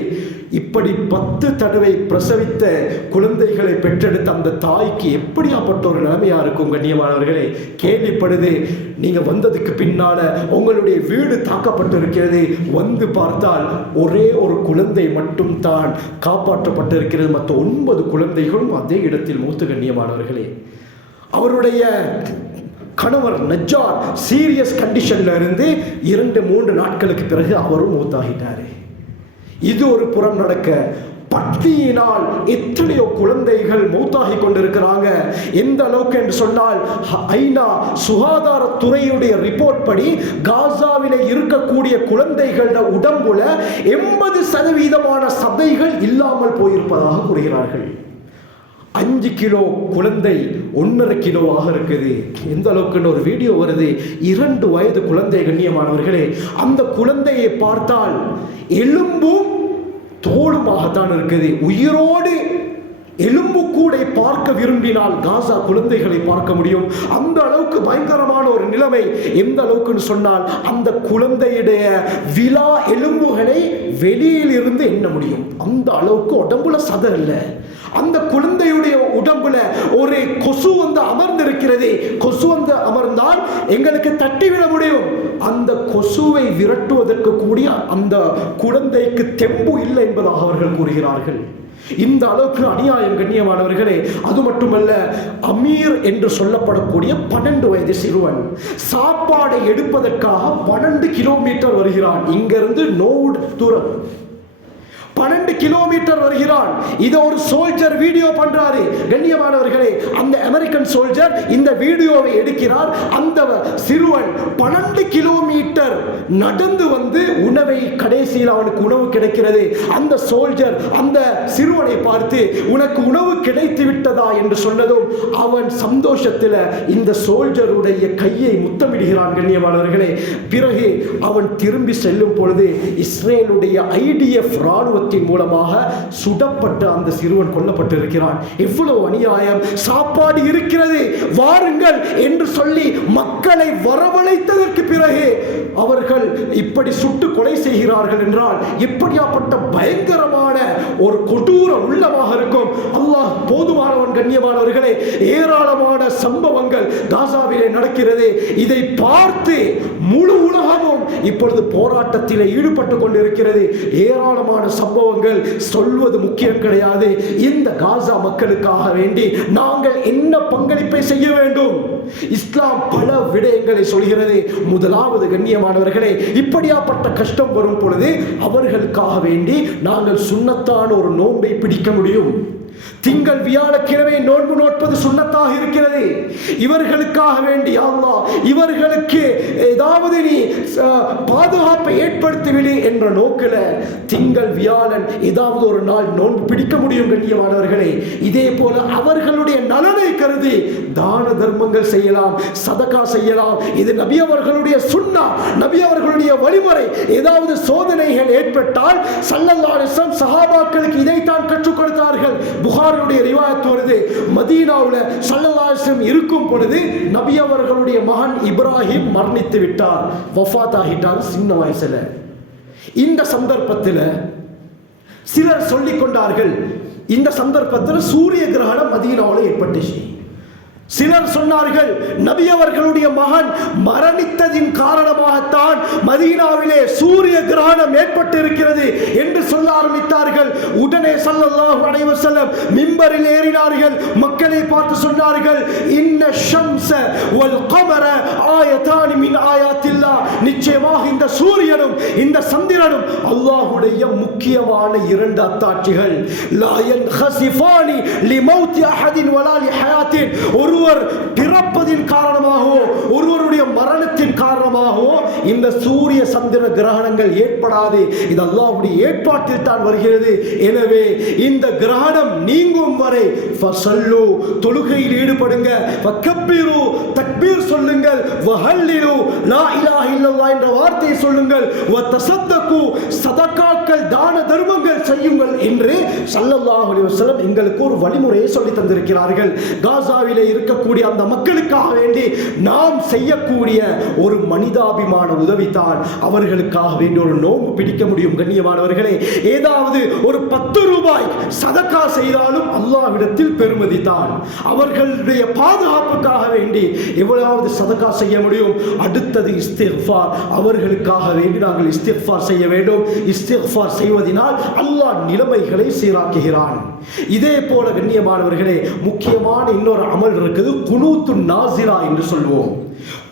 இப்படி 10 தடவை பிரசவித்த குழந்தைகளை பெற்றெடுத்த அந்த தாய்க்கு எப்படியாப்பட்ட ஒரு நிலைமையா இருக்கும் கண்ணியமானவர்களே? கேள்விப்படுது, நீங்க வந்ததுக்கு பின்னால உங்களுடைய வீடு தாக்கப்பட்டு இருக்கிறது, வந்து பார்த்தால் ஒரே ஒரு குழந்தை மட்டும் தான் காப்பாற்றப்பட்டிருக்கிறது, மற்ற 9 குழந்தைகளும் அதே இடத்தில் மூத்து. கண்ணியமானவர்களே, அவருடைய கணவர் நஜ்ஜார் சீரியஸ் கண்டிஷன்ல இருந்து 2-3 நாட்களுக்கு பிறகு அவரும் மூத்தாகிட்டாரு. இது ஒரு புறம் நடக்க, பட்டியினால் எத்தனையோ குழந்தைகள் மௌத்தாகி கொண்டிருக்கிறாங்க. எந்த அளவுக்கு என்று சொன்னால், ஐநா சுகாதாரத்துறையுடைய ரிப்போர்ட் படி காசாவிலே இருக்கக்கூடிய குழந்தைகள உடம்புல 80% சதைகள் இல்லாமல் போயிருப்பதாக கூறுகிறார்கள். 5 கிலோ குழந்தை 1.5 கிலோவாக இருக்குது. எந்த அளவுக்குன்னு ஒரு வீடியோ வருது. 2 வயது குழந்தை கண்ணியமானவர்களே, அந்த குழந்தையை பார்த்தால் எலும்பும் தோலுமாகத்தான் இருக்குது. உயிரோடு எலும்பு கூட பார்க்க விரும்பினால் காசா குழந்தைகளை பார்க்க முடியும். அந்த அளவுக்கு பயங்கரமான ஒரு நிலைமை. எந்த அளவுக்குன்னு சொன்னால், அந்த குழந்தையுடைய விலா எலும்புகளை வெளியில் இருந்து எண்ண முடியும். அந்த அளவுக்கு உடம்புல சதை இல்லை. அந்த குழந்தையுடைய உடம்புல ஒரு கொசு வந்து அமர்ந்திருக்கிறது. கொசு வந்து அமர்ந்தால் எங்களுக்கு தட்டிவிட முடியும். அந்த கொசுவை விரட்டுவதற்கு கூடிய அந்த குழந்தைக்கு தெம்பு இல்லை என்பதாக அவர்கள் கூறுகிறார்கள். இந்த அளவுக்கு அநியாயம் கண்ணியமானவர்களே. அது மட்டுமல்ல, அமீர் என்று சொல்லப்படக்கூடிய 12 வயது சிறுவன் சாப்பாடை எடுப்பதற்காக 12 கிலோமீட்டர் வருகிறான். இங்கிருந்து நோடு தூரம் 12 கிலோமீட்டர் வருகிறான். இதை ஒரு சோல்ஜர் வீடியோ பண்றாரு. கண்ணியமானவர்களே, அந்த அமெரிக்கன் சோல்ஜர் இந்த வீடியோவை எடுக்கிறார். அந்த சிறுவன் 12 கிலோமீட்டர் நடந்து வந்து உணவை, கடைசியில் அவனுக்கு உணவு கிடைக்கிறது. அந்த சோல்ஜர் அந்த சிறுவனை பார்த்து, உனக்கு உணவு கிடைத்து விட்டதா என்று சொன்னதும் அவன் சந்தோஷத்தில் இந்த சோல்ஜருடைய கையை முத்தமிடுகிறான். கண்ணியமானவர்களே, பிறகு அவன் திரும்பி செல்லும் பொழுது இஸ்ரேலுடைய IDF ராணுவ மூலமாக சுடப்பட்ட அந்த சிறுவன் கொல்லப்பட்டிருக்கிறான். எவ்வளவு அநியாயம்! சாப்பாடு இருக்கிறது, வாருங்கள் என்று சொல்லி மக்களை வரவழைத்ததற்கு பிறகு அவர்கள் இப்படி சுட்டு கொலை செய்கிறார்கள் என்றால் எப்படியாப்பட்ட பயங்கரமான ஒரு கொடூர உள்ளமாக இருக்கும். அல்லாஹ் போதுமானவன். கண்ணியமானவர்களே, ஏராளமான சம்பவங்கள் காசாவிலே நடக்கிறது. இதை பார்த்து முழு உலகமும் இப்பொழுது போராட்டத்தில் ஈடுபட்டு கொண்டிருக்கிறது. ஏராளமான சம்பவங்கள் சொல்வது முக்கியம் கிடையாது. இந்த காசா மக்களுக்காக வேண்டி நாங்கள் என்ன பங்களிப்பை செய்ய வேண்டும்? இஸ்லாம் பல விடயங்களை சொல்கிறது. முதலாவது, கண்ணியமானவர்களே, இப்படியாப்பட்ட கஷ்டம் வரும் பொழுது அவர்களுக்காக வேண்டி நாங்கள் சுன்னத்தான ஒரு நோன்பை பிடிக்க முடியும். திங்கள் வியாழக்கிழமை நோன்பு நோட்பது சுன்னத்தாக இருக்கிறது. இவர்களுக்காக வேண்டி அல்லாஹ் இவர்களுக்கு ஏதாவது நீ பாதுகாப்பை ஏற்படுத்திவிடு என்ற நோக்கில திங்கள் வியாழன் ஏதாவது ஒரு நாள் நோன்பு பிடிக்க முடியும். கண்ணியமானவர்களே, இதே போல அவர்களுடைய நலனை கருதி தான தர்மங்கள் செய்யலாம், சதகா செய்யலாம். இது நபி அவர்களுடைய சுன்னா, நபி அவர்களுடைய வழிமுறை. ஏதாவது சோதனைகள் ஏற்பட்டால் ஸல்லல்லாஹு அலைஹி வஸல்லம் சஹாபாக்களுக்கு இதைத்தான் கற்றுக் கொடுத்தார்கள். புகாரியுடைய ரிவாயத் வருது, மதீனாவுல ஸல்லல்லாஹு அலைஹி வஸல்லம் இருக்கும் பொழுது நபி அவர்களுடைய மகன் இப்ராஹிம் மரணித்து விட்டார், வஃபாத் ஆகிட்டார் சின்ன வயசுல. இந்த சந்தர்ப்பத்தில் சிலர் சொல்லிக் கொண்டார்கள், இந்த சந்தர்ப்பத்தில் சூரிய கிரகணம் மதீனாவுல ஏற்பட்டுச்சு. சிலர் சொன்னார்கள், நபி அவர்களுடைய மகன் மரணித்ததின் காரணமாகத்தான் மதீனாவிலே சூரிய கிரகணம் ஏற்பட்டு இருக்கிறது என்று சொல்ல ஆரம்பித்தார்கள். உடனே ஸல்லல்லாஹு அலைஹி வஸல்லம் மிம்பரில் ஏறினார்கள், மக்களை பார்த்து சொன்னார்கள், இன்ன ஷம்ஸ வல் கமர ஆயத்தான் மின் ஆயாத்தில்லாஹ், நிச்சயமாக இந்த சூரியனும் இந்த சந்திரனும் அல்லாஹ்வுடைய முக்கியமான இரண்டு அத்தாட்சிகள். லா யன்ஹஸிஃபானி லிமௌத்தி அஹதின் வலா லிஹயாத்தின், ஒருவர் பிறப்பதின் காரணமாகவோ ஒருவருடைய மரணத்தின் காரணமாகவோ இந்த சூரிய சந்திர கிரகணங்கள் ஏற்படாது. இது அல்லாஹ்வுடைய ஏற்பாட்டில் தான் வருகிறது. எனவே இந்த கிரகணம் நீங்கும் வரை ஃபஸல்லு, தொழுகையில் ஈடுபடுங்க, ஃபக்கப்பிரு, தக்பீர் சொல்லுங்கள், வஹல்லிலு, லா இலாஹ இல்லல்லாஹ் என்ற வார்த்தையை சொல்லுங்கள், வதஸத்தகு, சதகாக்கள் தான தர்மங்கள் செய்யுங்கள் என்று ஸல்லல்லாஹு அலைஹி வஸல்லம் எங்களுக்கு ஒரு வழிமுறையை சொல்லி தந்திருக்கிறார்கள். காசாவிலே இருக்கக்கூடிய அந்த மக்களுக்காக வேண்டி நாம் செய்யக்கூடிய ஒரு மனிதாபிமான உதவித்தான் அவர்களுக்காக வேண்டி ஒரு நோன்பு பிடிக்க முடியும். கண்ணியமானவர்களே, ஏதாவது ஒரு 10 ரூபாய் சதக்கா செய்தாலும் அல்லாஹ்விடத்தில் பெருமதி தான். அவர்களுடைய பாதுகாப்புக்காக வேண்டி எவ்வளவு சதக்கா செய்ய முடியும். அடுத்தது இஸ்திக்ஃபார், அவர்களுக்காக வேண்டி நாங்கள் இஸ்திக்ஃபார் செய்ய வேண்டும். இஸ்திக்ஃபார் செய்வதனால் அல்லாஹ் நிலைமைகளை சீராக்குகிறான். இதே போல கண்ணியமானவர்களே, முக்கியமான இன்னொரு அமல் இருக்குது, குனூத்து நாசிலா என்று சொல்வோம்.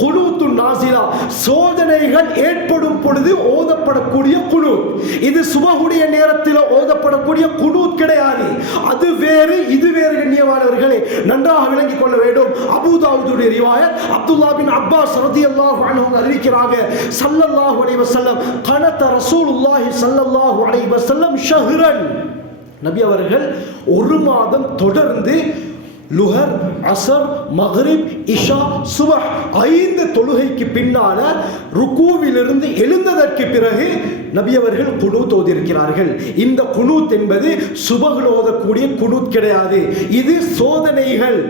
குனூத்து நாசிலா, சோதனைகள் ஏற்படும் பொழுது ஓதப்படக்கூடிய குனூத். இது சுபஹுடைய நேரத்தில் ஓதப்படக்கூடிய குனூத் கிடையாது, அது வேறு இது வேறு. கண்ணியமானவர்களே, நன்றாக விளங்கிக் கொள்ள வேண்டும். அபூ தாவூதுடைய ரிவாயத், அப்துல்லாஹ் பின் அப்பாஸ் ரலியல்லாஹு அன்ஹு அறிவிக்கிறாங்க, ஸல்லல்லாஹு அலைஹி வஸல்லம் கனத ரசூலுல்லாஹி ஸல்லல்லாஹு அலைஹி வஸல்லம் ஷஹ்ரன், நபி அவர்கள் ஒரு மாதம் தொடர்ந்து லுஹர், அஸர், மக்ரிப், இஷா, சுபஹ் 5 தொழுகைக்கு பின்னால ருக்கூவிலிருந்து எழுந்ததற்கு பிறகு நபி அவர்கள் குனூத் ஓதியிருக்கிறார்கள். இந்த குனூத் என்பது சுபஹ்ல ஓதக்கூடிய குனூத் கிடையாது. இது சோதனைகள்,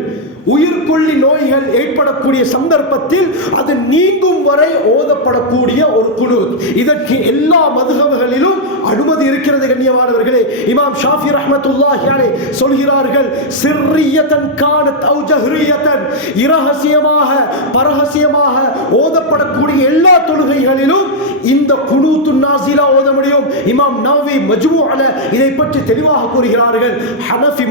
உயிர்கொல்லி நோய்கள் ஏற்படக்கூடிய சந்தர்ப்பத்தில் அது நீங்கும் வரை ஓதப்படக்கூடிய ஒரு குனூத். இதற்கு எல்லா மதுஹப்களிலும் அனுமதி இருக்கிறது. கண்ணியமானவர்களே, இமாம் ஷாஃபி ரஹ்மத்துல்லாஹி அலைஹி சொல்கிறார்கள், சிர்ரியத்தன் கானத் அவு ஜஹ்ரியத்தன், இரகசியமாக பரகசியமாக ஓதப்படக்கூடிய எல்லா தொழுகைகளிலும் இந்த குனூத்து நாசிலா ஓத முடியும். இமாம் நவவி மஜ்மூஅல இதை பற்றி தெளிவாக கூறுகிறார்கள். ஹனஃபி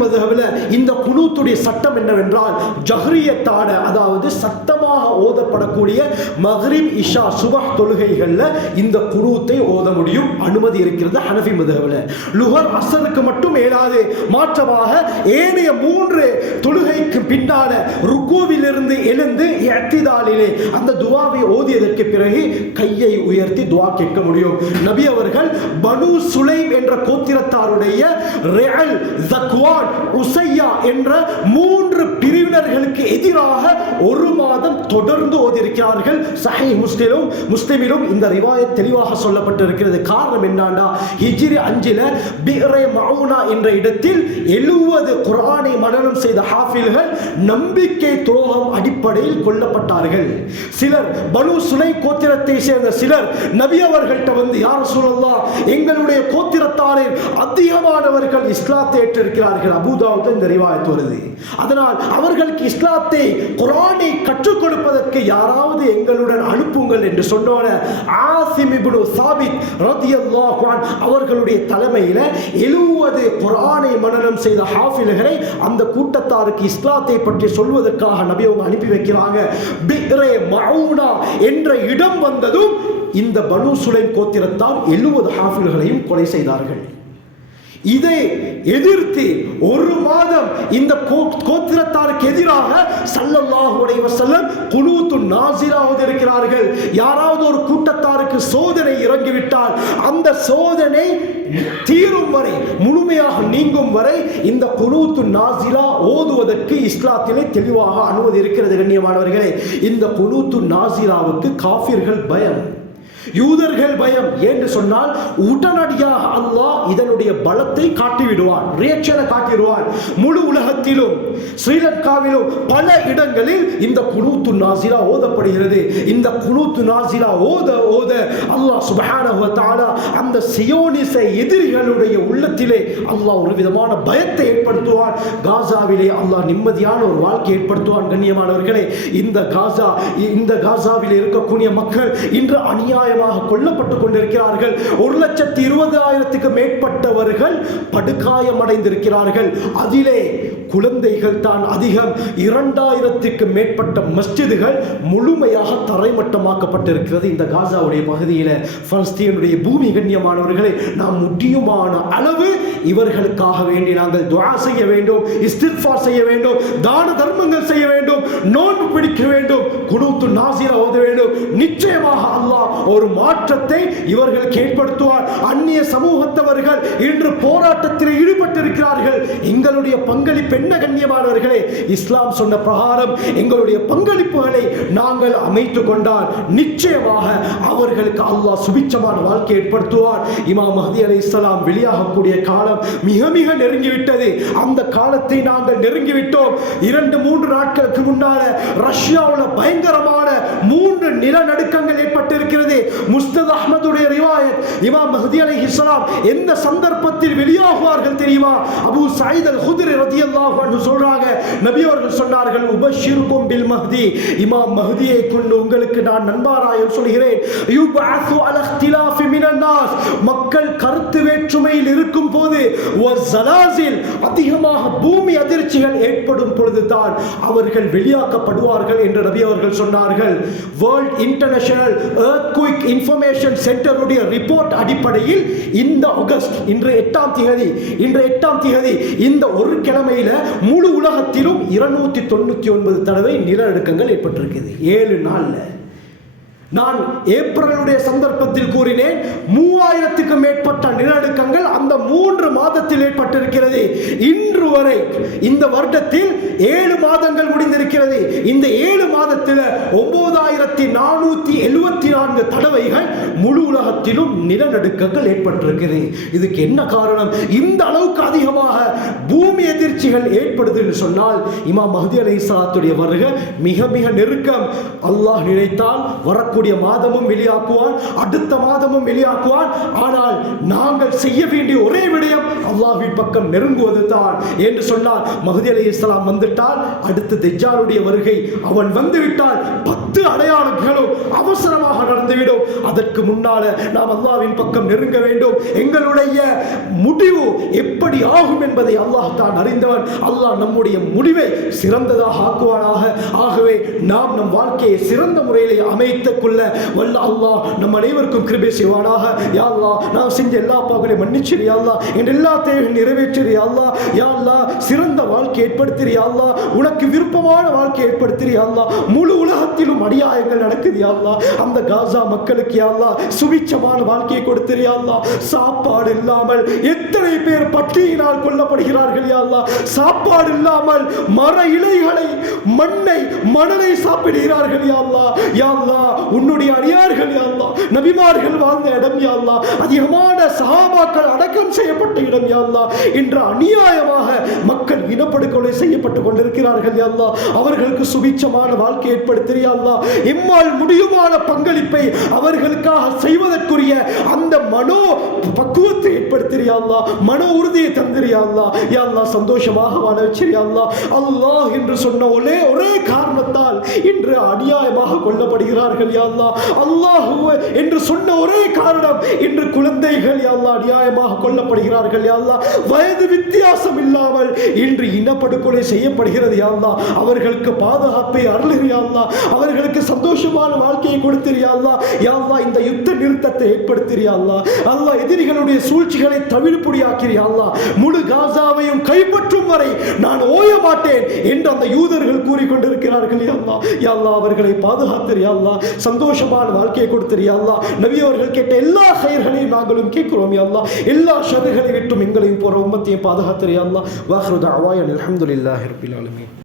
மதுஹபில் இந்த குனூத்துடைய சட்டம் என்னவென்றால், ஜஹ்ரியத்தான, அதாவது சத்தமாக ஓதப்படக்கூடிய மக்ரிப், இஷா, சுபஹ் தொழுகைகளில் இந்த குனூத்தை ஓத முடியும், அனுமதி இருக்கிறது ஹனஃபி மதுஹபில். லுஹர், அஸருக்கு மட்டும் ஏலாது. மாற்றமாக ஏனைய 3 தொழுகைக்கு பின்னால ருக்கூவிலிருந்து எழுந்து இஅ்திதாலிலே அந்த துஆவை ஓதியதற்கு பிறகு கையை உயர்த்தி துஆ கேட்க முடியும். நபி அவர்கள் பனு சுலைம் என்ற கோத்திரத்தாருடைய ரிஅல், தக்வான், உஸையா என்ற 3 பிரிவினர்களுக்கு எதிராக ஒரு மாதம் தொடர்ந்து ஓதியிருக்கிறார்கள். சஹீஹ் முஸ்லிமிலும் இந்த ரிவாயத் தெளிவாக சொல்லப்பட்டிருக்கிறது. காரணம் என்னன்னா, ஹிஜ்ரி 5 பிஅ்ரே மஊனா என்ற இடத்தில் 70 குர்ஆனை மனனம் செய்த ஹாஃபில்கள் நம்பிக்கை துரோகம் அடிப்படையில் கொல்லப்பட்டார்கள். சிலர் பனு சுலைம் கோத்திரத்தை சேர்ந்த சிலர் நபி அவர்கள்ட்ட வந்து, யா ரசூலல்லாஹ், எங்களுடைய கோத்திரத்தாரில் அதிகமானவர்கள் இஸ்லாத்தை ஏற்றிருக்கிறார்கள். அபூ தாவூத் இந்த ரிவாயத் வருது. அதனால் அவர்கள் அவர்களுக்கு இஸ்லாத்தை குர்ஆனை கற்றுக் கொடுப்பதற்கு யாராவது எங்களுடன் அனுப்புங்கள் என்று சொன்னோன ஆசிம் இப்னு சாபித் ரலியல்லாஹு அன்ஹு அவர்களுடைய தலைமையில் 70 குர்ஆனை மனனம் செய்த ஹாஃபில்களை அந்த கூட்டத்தாருக்கு இஸ்லாத்தை பற்றி சொல்வதற்காக நபி அவங்க அனுப்பி வைக்கிறாங்க. பிக்ரே மஊனா என்ற இடம் வந்ததும் இந்த பனு சுலைம் கோத்திரத்தார் 70 ஹாஃபில்களையும் கொலை செய்தார்கள். இதை எதிர்த்து ஒரு மாதம் இந்த கோத்திரத்தாருக்கு எதிராக ஸல்லல்லாஹு அலைஹி வஸல்லம் குனூத்து நாஸிலா ஓதியிருக்கிறார்கள். யாராவது ஒரு கூட்டத்தாருக்கு சோதனை இறங்கிவிட்டால் அந்த சோதனை தீரும் வரை, முழுமையாக நீங்கும் வரை இந்த குனூத்து நாஸிலா ஓதுவதற்கு இஸ்லாத்திலே தெளிவாக அனுமதி இருக்கிறது. கண்ணியமானவர்களே, இந்த குனூத்து நாஸிலாவுக்கு காஃபிர்கள் பயம், யூதர்கள் பயம். என்று சொன்னால் உடனடியாக அல்லாஹ் இதனுடைய பலத்தை காட்டிவிடுவான், ரியாக்ஷனை காட்டிடுவான். முழு உலகத்திலும் ஸ்ரீலங்காவிலும் பல இடங்களில் இந்த குனூத்து நாஸிலா ஓதப்படுகிறது. இந்த குனூத்து நாஸிலா ஓத ஓத அல்லாஹ் சுப்ஹானஹு வ தஆலா அந்த சியோனிச எதிரிகளுடைய உள்ளத்திலே அல்லாஹ் ஒரு விதமான பயத்தை ஏற்படுத்துவான். காசாவிலே அல்லாஹ் நிம்மதியான ஒரு வாழ்க்கை ஏற்படுத்துவான். கண்ணியமானவர்களே, இந்த காசாவில் இருக்கக்கூடிய மக்கள் இன்று அநியாயமாக கொல்லப்பட்டுக் கொண்டிருக்கிறார்கள். 1,20,000க்கு மேற்பட்டவர்கள் படுகாயமடைந்திருக்கிறார்கள். அதிலே குழந்தைகள் தான் அதிகம். 2,000க்கு மேற்பட்ட மஸ்ஜிதுகள் முழுமையாக தரைமட்டமாக்கப்பட்டிருக்கிறது இந்த காசாவுடைய பகுதியில், பலஸ்தீனுடைய பூமி. கண்ணியமானவர்களை, நாம் முடியுமான அளவு இவர்களுக்காக வேண்டி நாங்கள் துஆ செய்ய வேண்டும், இஸ்திக்ஃபார் செய்ய வேண்டும், தான தர்மங்கள் செய்ய வேண்டும், நோன்பு பிடிக்க வேண்டும், குனூத்து நாஸிலா ஓத வேண்டும். நிச்சயமாக அல்லாஹ் ஒரு மாற்றத்தை இவர்களுக்கு ஏற்படுத்துவார். அந்நிய சமூகத்தவர்கள் இன்று போராட்டத்தில் ஈடுபட்டிருக்கிறார்கள். எங்களுடைய பங்களிப்பு என்ன கண்ணியமானவர்களே? இஸ்லாம் சொன்ன பிரகாரம் எங்களுடைய பங்களிப்புகளை நாங்கள் அமைத்துக் கொண்டால் நிச்சயமாக அவர்களுக்கு அல்லாஹ் சுபிட்சமான வாழ்க்கை ஏற்படுத்துவார். இமாம் மஹ்தி அலைஹிஸ்ஸலாம் வெளியாகக்கூடிய காலம் மிக மிக நெருங்கிவிட்டது. அந்த காலத்தை நாங்கள் நெருங்கிவிட்டோம். 2-3 நாட்களுக்கு முன்னால ரஷ்யாவில் பயங்கரமான 3 நிலநடுக்கங்கள் ஏற்பட்டிருக்கிறது. முஸ்னத் அஹ்மதுடைய ரிவாயத், இமாம் மஹ்தி அலைஹிஸ்ஸலாம் எந்த சந்தர்ப்பத்தில் வெளியாகுவார்கள் தெரியுமா? அபூ சயீத் அல் குத்ரி ரலியல்லாஹு அன்ஹு சொல்றாங்க, நபி அவர்கள் சொன்னார்கள், உபஷிருக்கும் பில் மஹ்தி, இமாம் மஹ்தியை கொண்டு உங்களுக்கு நான் நன்மாராயம் சொல்கிறேன். யுபஅஸு அலா இக்திலாஃபி மினன் நாஸ், மக்கள் கருத்து வேற்றுமையில் இருக்கும் போது, வஸலாஸில், அதிகமாக பூமி அதிர்ச்சிகள் ஏற்படும் பொழுதுதான் அவர்கள் வெளியாக்கப்படுவார்கள் என்று நபி அவர்கள் சொன்னார்கள். வேர்ல்ட் இன்டர்நேஷனல் எர்த்குயிக் இன்ஃபர்மேஷன் சென்டருடைய ரிப்போர்ட் அடிப்படையில் இந்த ஆகஸ்ட், இன்று 8ஆம் தேதி, இந்த ஒரு கிழமையில முழு உலகத்திலும் 299 தடவை நிலநடுக்கங்கள் ஏற்பட்டிருக்கிறது 7 நாள்ல. நான் ஏப்ரலுடைய சந்தர்ப்பத்தில் கூறினேன், 3000க்கு மேற்பட்ட நிலநடுக்கங்கள் அந்த 3 மாதத்தில் ஏற்பட்டிருக்கிறது. இன்று வரை இந்த வருடத்தில் 7 மாதங்கள் முடிந்திருக்கிறது. இந்த 7 மாதத்தில் 9474 தடவைகள் முழு உலகத்திலும் நிலநடுக்கங்கள் ஏற்பட்டிருக்கிறது. இதுக்கு என்ன காரணம்? இந்த அளவுக்கு அதிகமாக பூமி எதிர்ச்சிகள் ஏற்படுது என்று சொன்னால் இமாம் மஹ்தி அலைஹிஸ்ஸலாத்துடைய வருகை மிக மிக நெருக்கம். அல்லாஹ் நினைத்தால் வரக்கூடிய மாதமும் வெளியாக்குவான், அடுத்த மாதமும் வெளியாக்குவான். ஆனால் நாங்கள் செய்ய வேண்டிய ஒரே விடயம் அல்லாஹ்வின் பக்கம் நெருங்குவது தான். என்று சொன்னால் மஹ்தி அலைஹிஸ்ஸலாம் வந்துட்டால் அடுத்து தஜ்ஜாலுடைய வருகை, அவன் வந்துவிட்டால் 10 அடையாளங்களும் அவசரமாக நடந்துவிடும். அதற்கு முன்னால நாம் அல்லாஹ்வின் பக்கம் நெருங்க வேண்டும். எங்களுடைய முடிவு எப்படி ஆகும் என்பதை அல்லாஹ் தான் அறிந்தவன். அல்லாஹ் நம்முடைய முடிவை சிறந்ததாக ஆக்குவானாக. ஆகவே நாம் நம் வாழ்க்கையை சிறந்த முறையிலே அமைத்துக் கொள்ள வல்ல அல்லாஹ் நம் அனைவருக்கும் கிருபை செய்வானாக. யா அல்லாஹ், நான் செஞ்ச எல்லா பாவங்களையும் மன்னிச்சிரு யா அல்லாஹ், என் எல்லா தேவைகளையும் நிறைவேற்றிரு யா அல்லாஹ். யா அல்லாஹ், சிறந்த வாழ்க்கை ஏற்படுத்திரு யா அல்லாஹ், உனக்கு விருப்பமான வாழ்க்கை ஏற்படுத்திரு யா அல்லாஹ். முழு உலகத்திலும் அநியாயங்கள் நடக்குது யா அல்லாஹ், அந்த காசா மக்களுக்கு யா அல்லாஹ் சுபிட்சமான வாழ்க்கையை கொடுத்திரு யா அல்லாஹ். சாப்பாடு இல்லாமல் எத்தனை பேர் பட்டினியினால் கொல்லப்படுகிறார்கள் யா அல்லாஹ். சாப்பாடு இல்லாமல் மர இலைகளை, மணலை சாப்பிடுகிறார்கள் யா அல்லாஹ். யா அல்லாஹ், உன்னுடைய அடியார்கள் யா அல்லாஹ், நபிமார்கள் வாழ்ந்த இடம் யா அல்லாஹ், அதிகமான சஹாபாக்கள் அடக்கம் செய்யப்பட்ட இடம் யா அல்லாஹ், இன்று அநியாயமாக மக்கள் இன இனப்படுகொலை செய்யப்பட்டு கொண்டிருக்கிறார்கள் யா அல்லாஹ். அவர்களுக்கு சுபிட்சமான வாழ்க்கை ஏற்படுத்தியா அல்லாஹ். எம்மால் முடியுமான பங்களிப்பை அவர்களுக்காக செய்வதற்குரிய அந்த மனோ பக்குவத்தை ஏற்படுத்தியா அல்லாஹ். மன உறுதியை தந்திரியா அல்லாஹ். யா அல்லாஹ் சந்தோஷமாக வாழ வச்சிரியா அல்லாஹ். அல்லாஹ் என்று சொன்ன ஒரே காரணத்தால் இன்று அநியாயமாக கொல்லப்படுகிறார்கள் யா அல்லாஹ். அல்லாஹ் என்று சொன்ன ஒரே காரணம் இன்று குழந்தைகள் யா அல்லாஹ் அநியாயமாக கொல்லப்படுகிறார்கள் யா அல்லாஹ். வயது வித்தியாசம் இல்லாமல் இன்று இனப்படுகொலை செய்யப்படுகிறது யா அல்லாஹ். அவர்களுக்கு பாதுகாப்பை அருள்கிறியா அல்லாஹ். அவர்களுக்கு சந்தோஷமான வாழ்க்கையை கொடுத்திரியா அல்லாஹ். யா அல்லாஹ் இந்த யுத்த நிறுத்தத்தை ஏற்படுத்திரியா அல்லாஹ். அல்லாஹ் எதிரிகளுடைய சூழ்ச்சிகளை தவிடுபொடியாக்கிறியா அல்லாஹ். முழு காசாவையும் கைப்பற்றும் வரை நான் ஓய மாட்டேன் என்று அந்த யூதர்கள் கூறிக்கொண்டிருக்கிறார்கள் யா அல்லாஹ். யா அல்லாஹ் அவர்களை பாதுகாத்திரியா அல்லாஹ். சந்தோஷமான வாழ்க்கையை கொடுத்திரியா அல்லாஹ். நபி அவர்கள் கேட்ட எல்லா கயிர்களையும் நாங்களும் கேட்கிறோம் யா அல்லாஹ். எல்லா ஷர்களை விட்டும் எங்களையும் போற உம்மத்தையும் பாதுகாத்திரியா அல்லாஹ். வாஹிரு தஅவானா அல்ஹம்துலில்லாஹி ரப்பில் ஆலமீன்.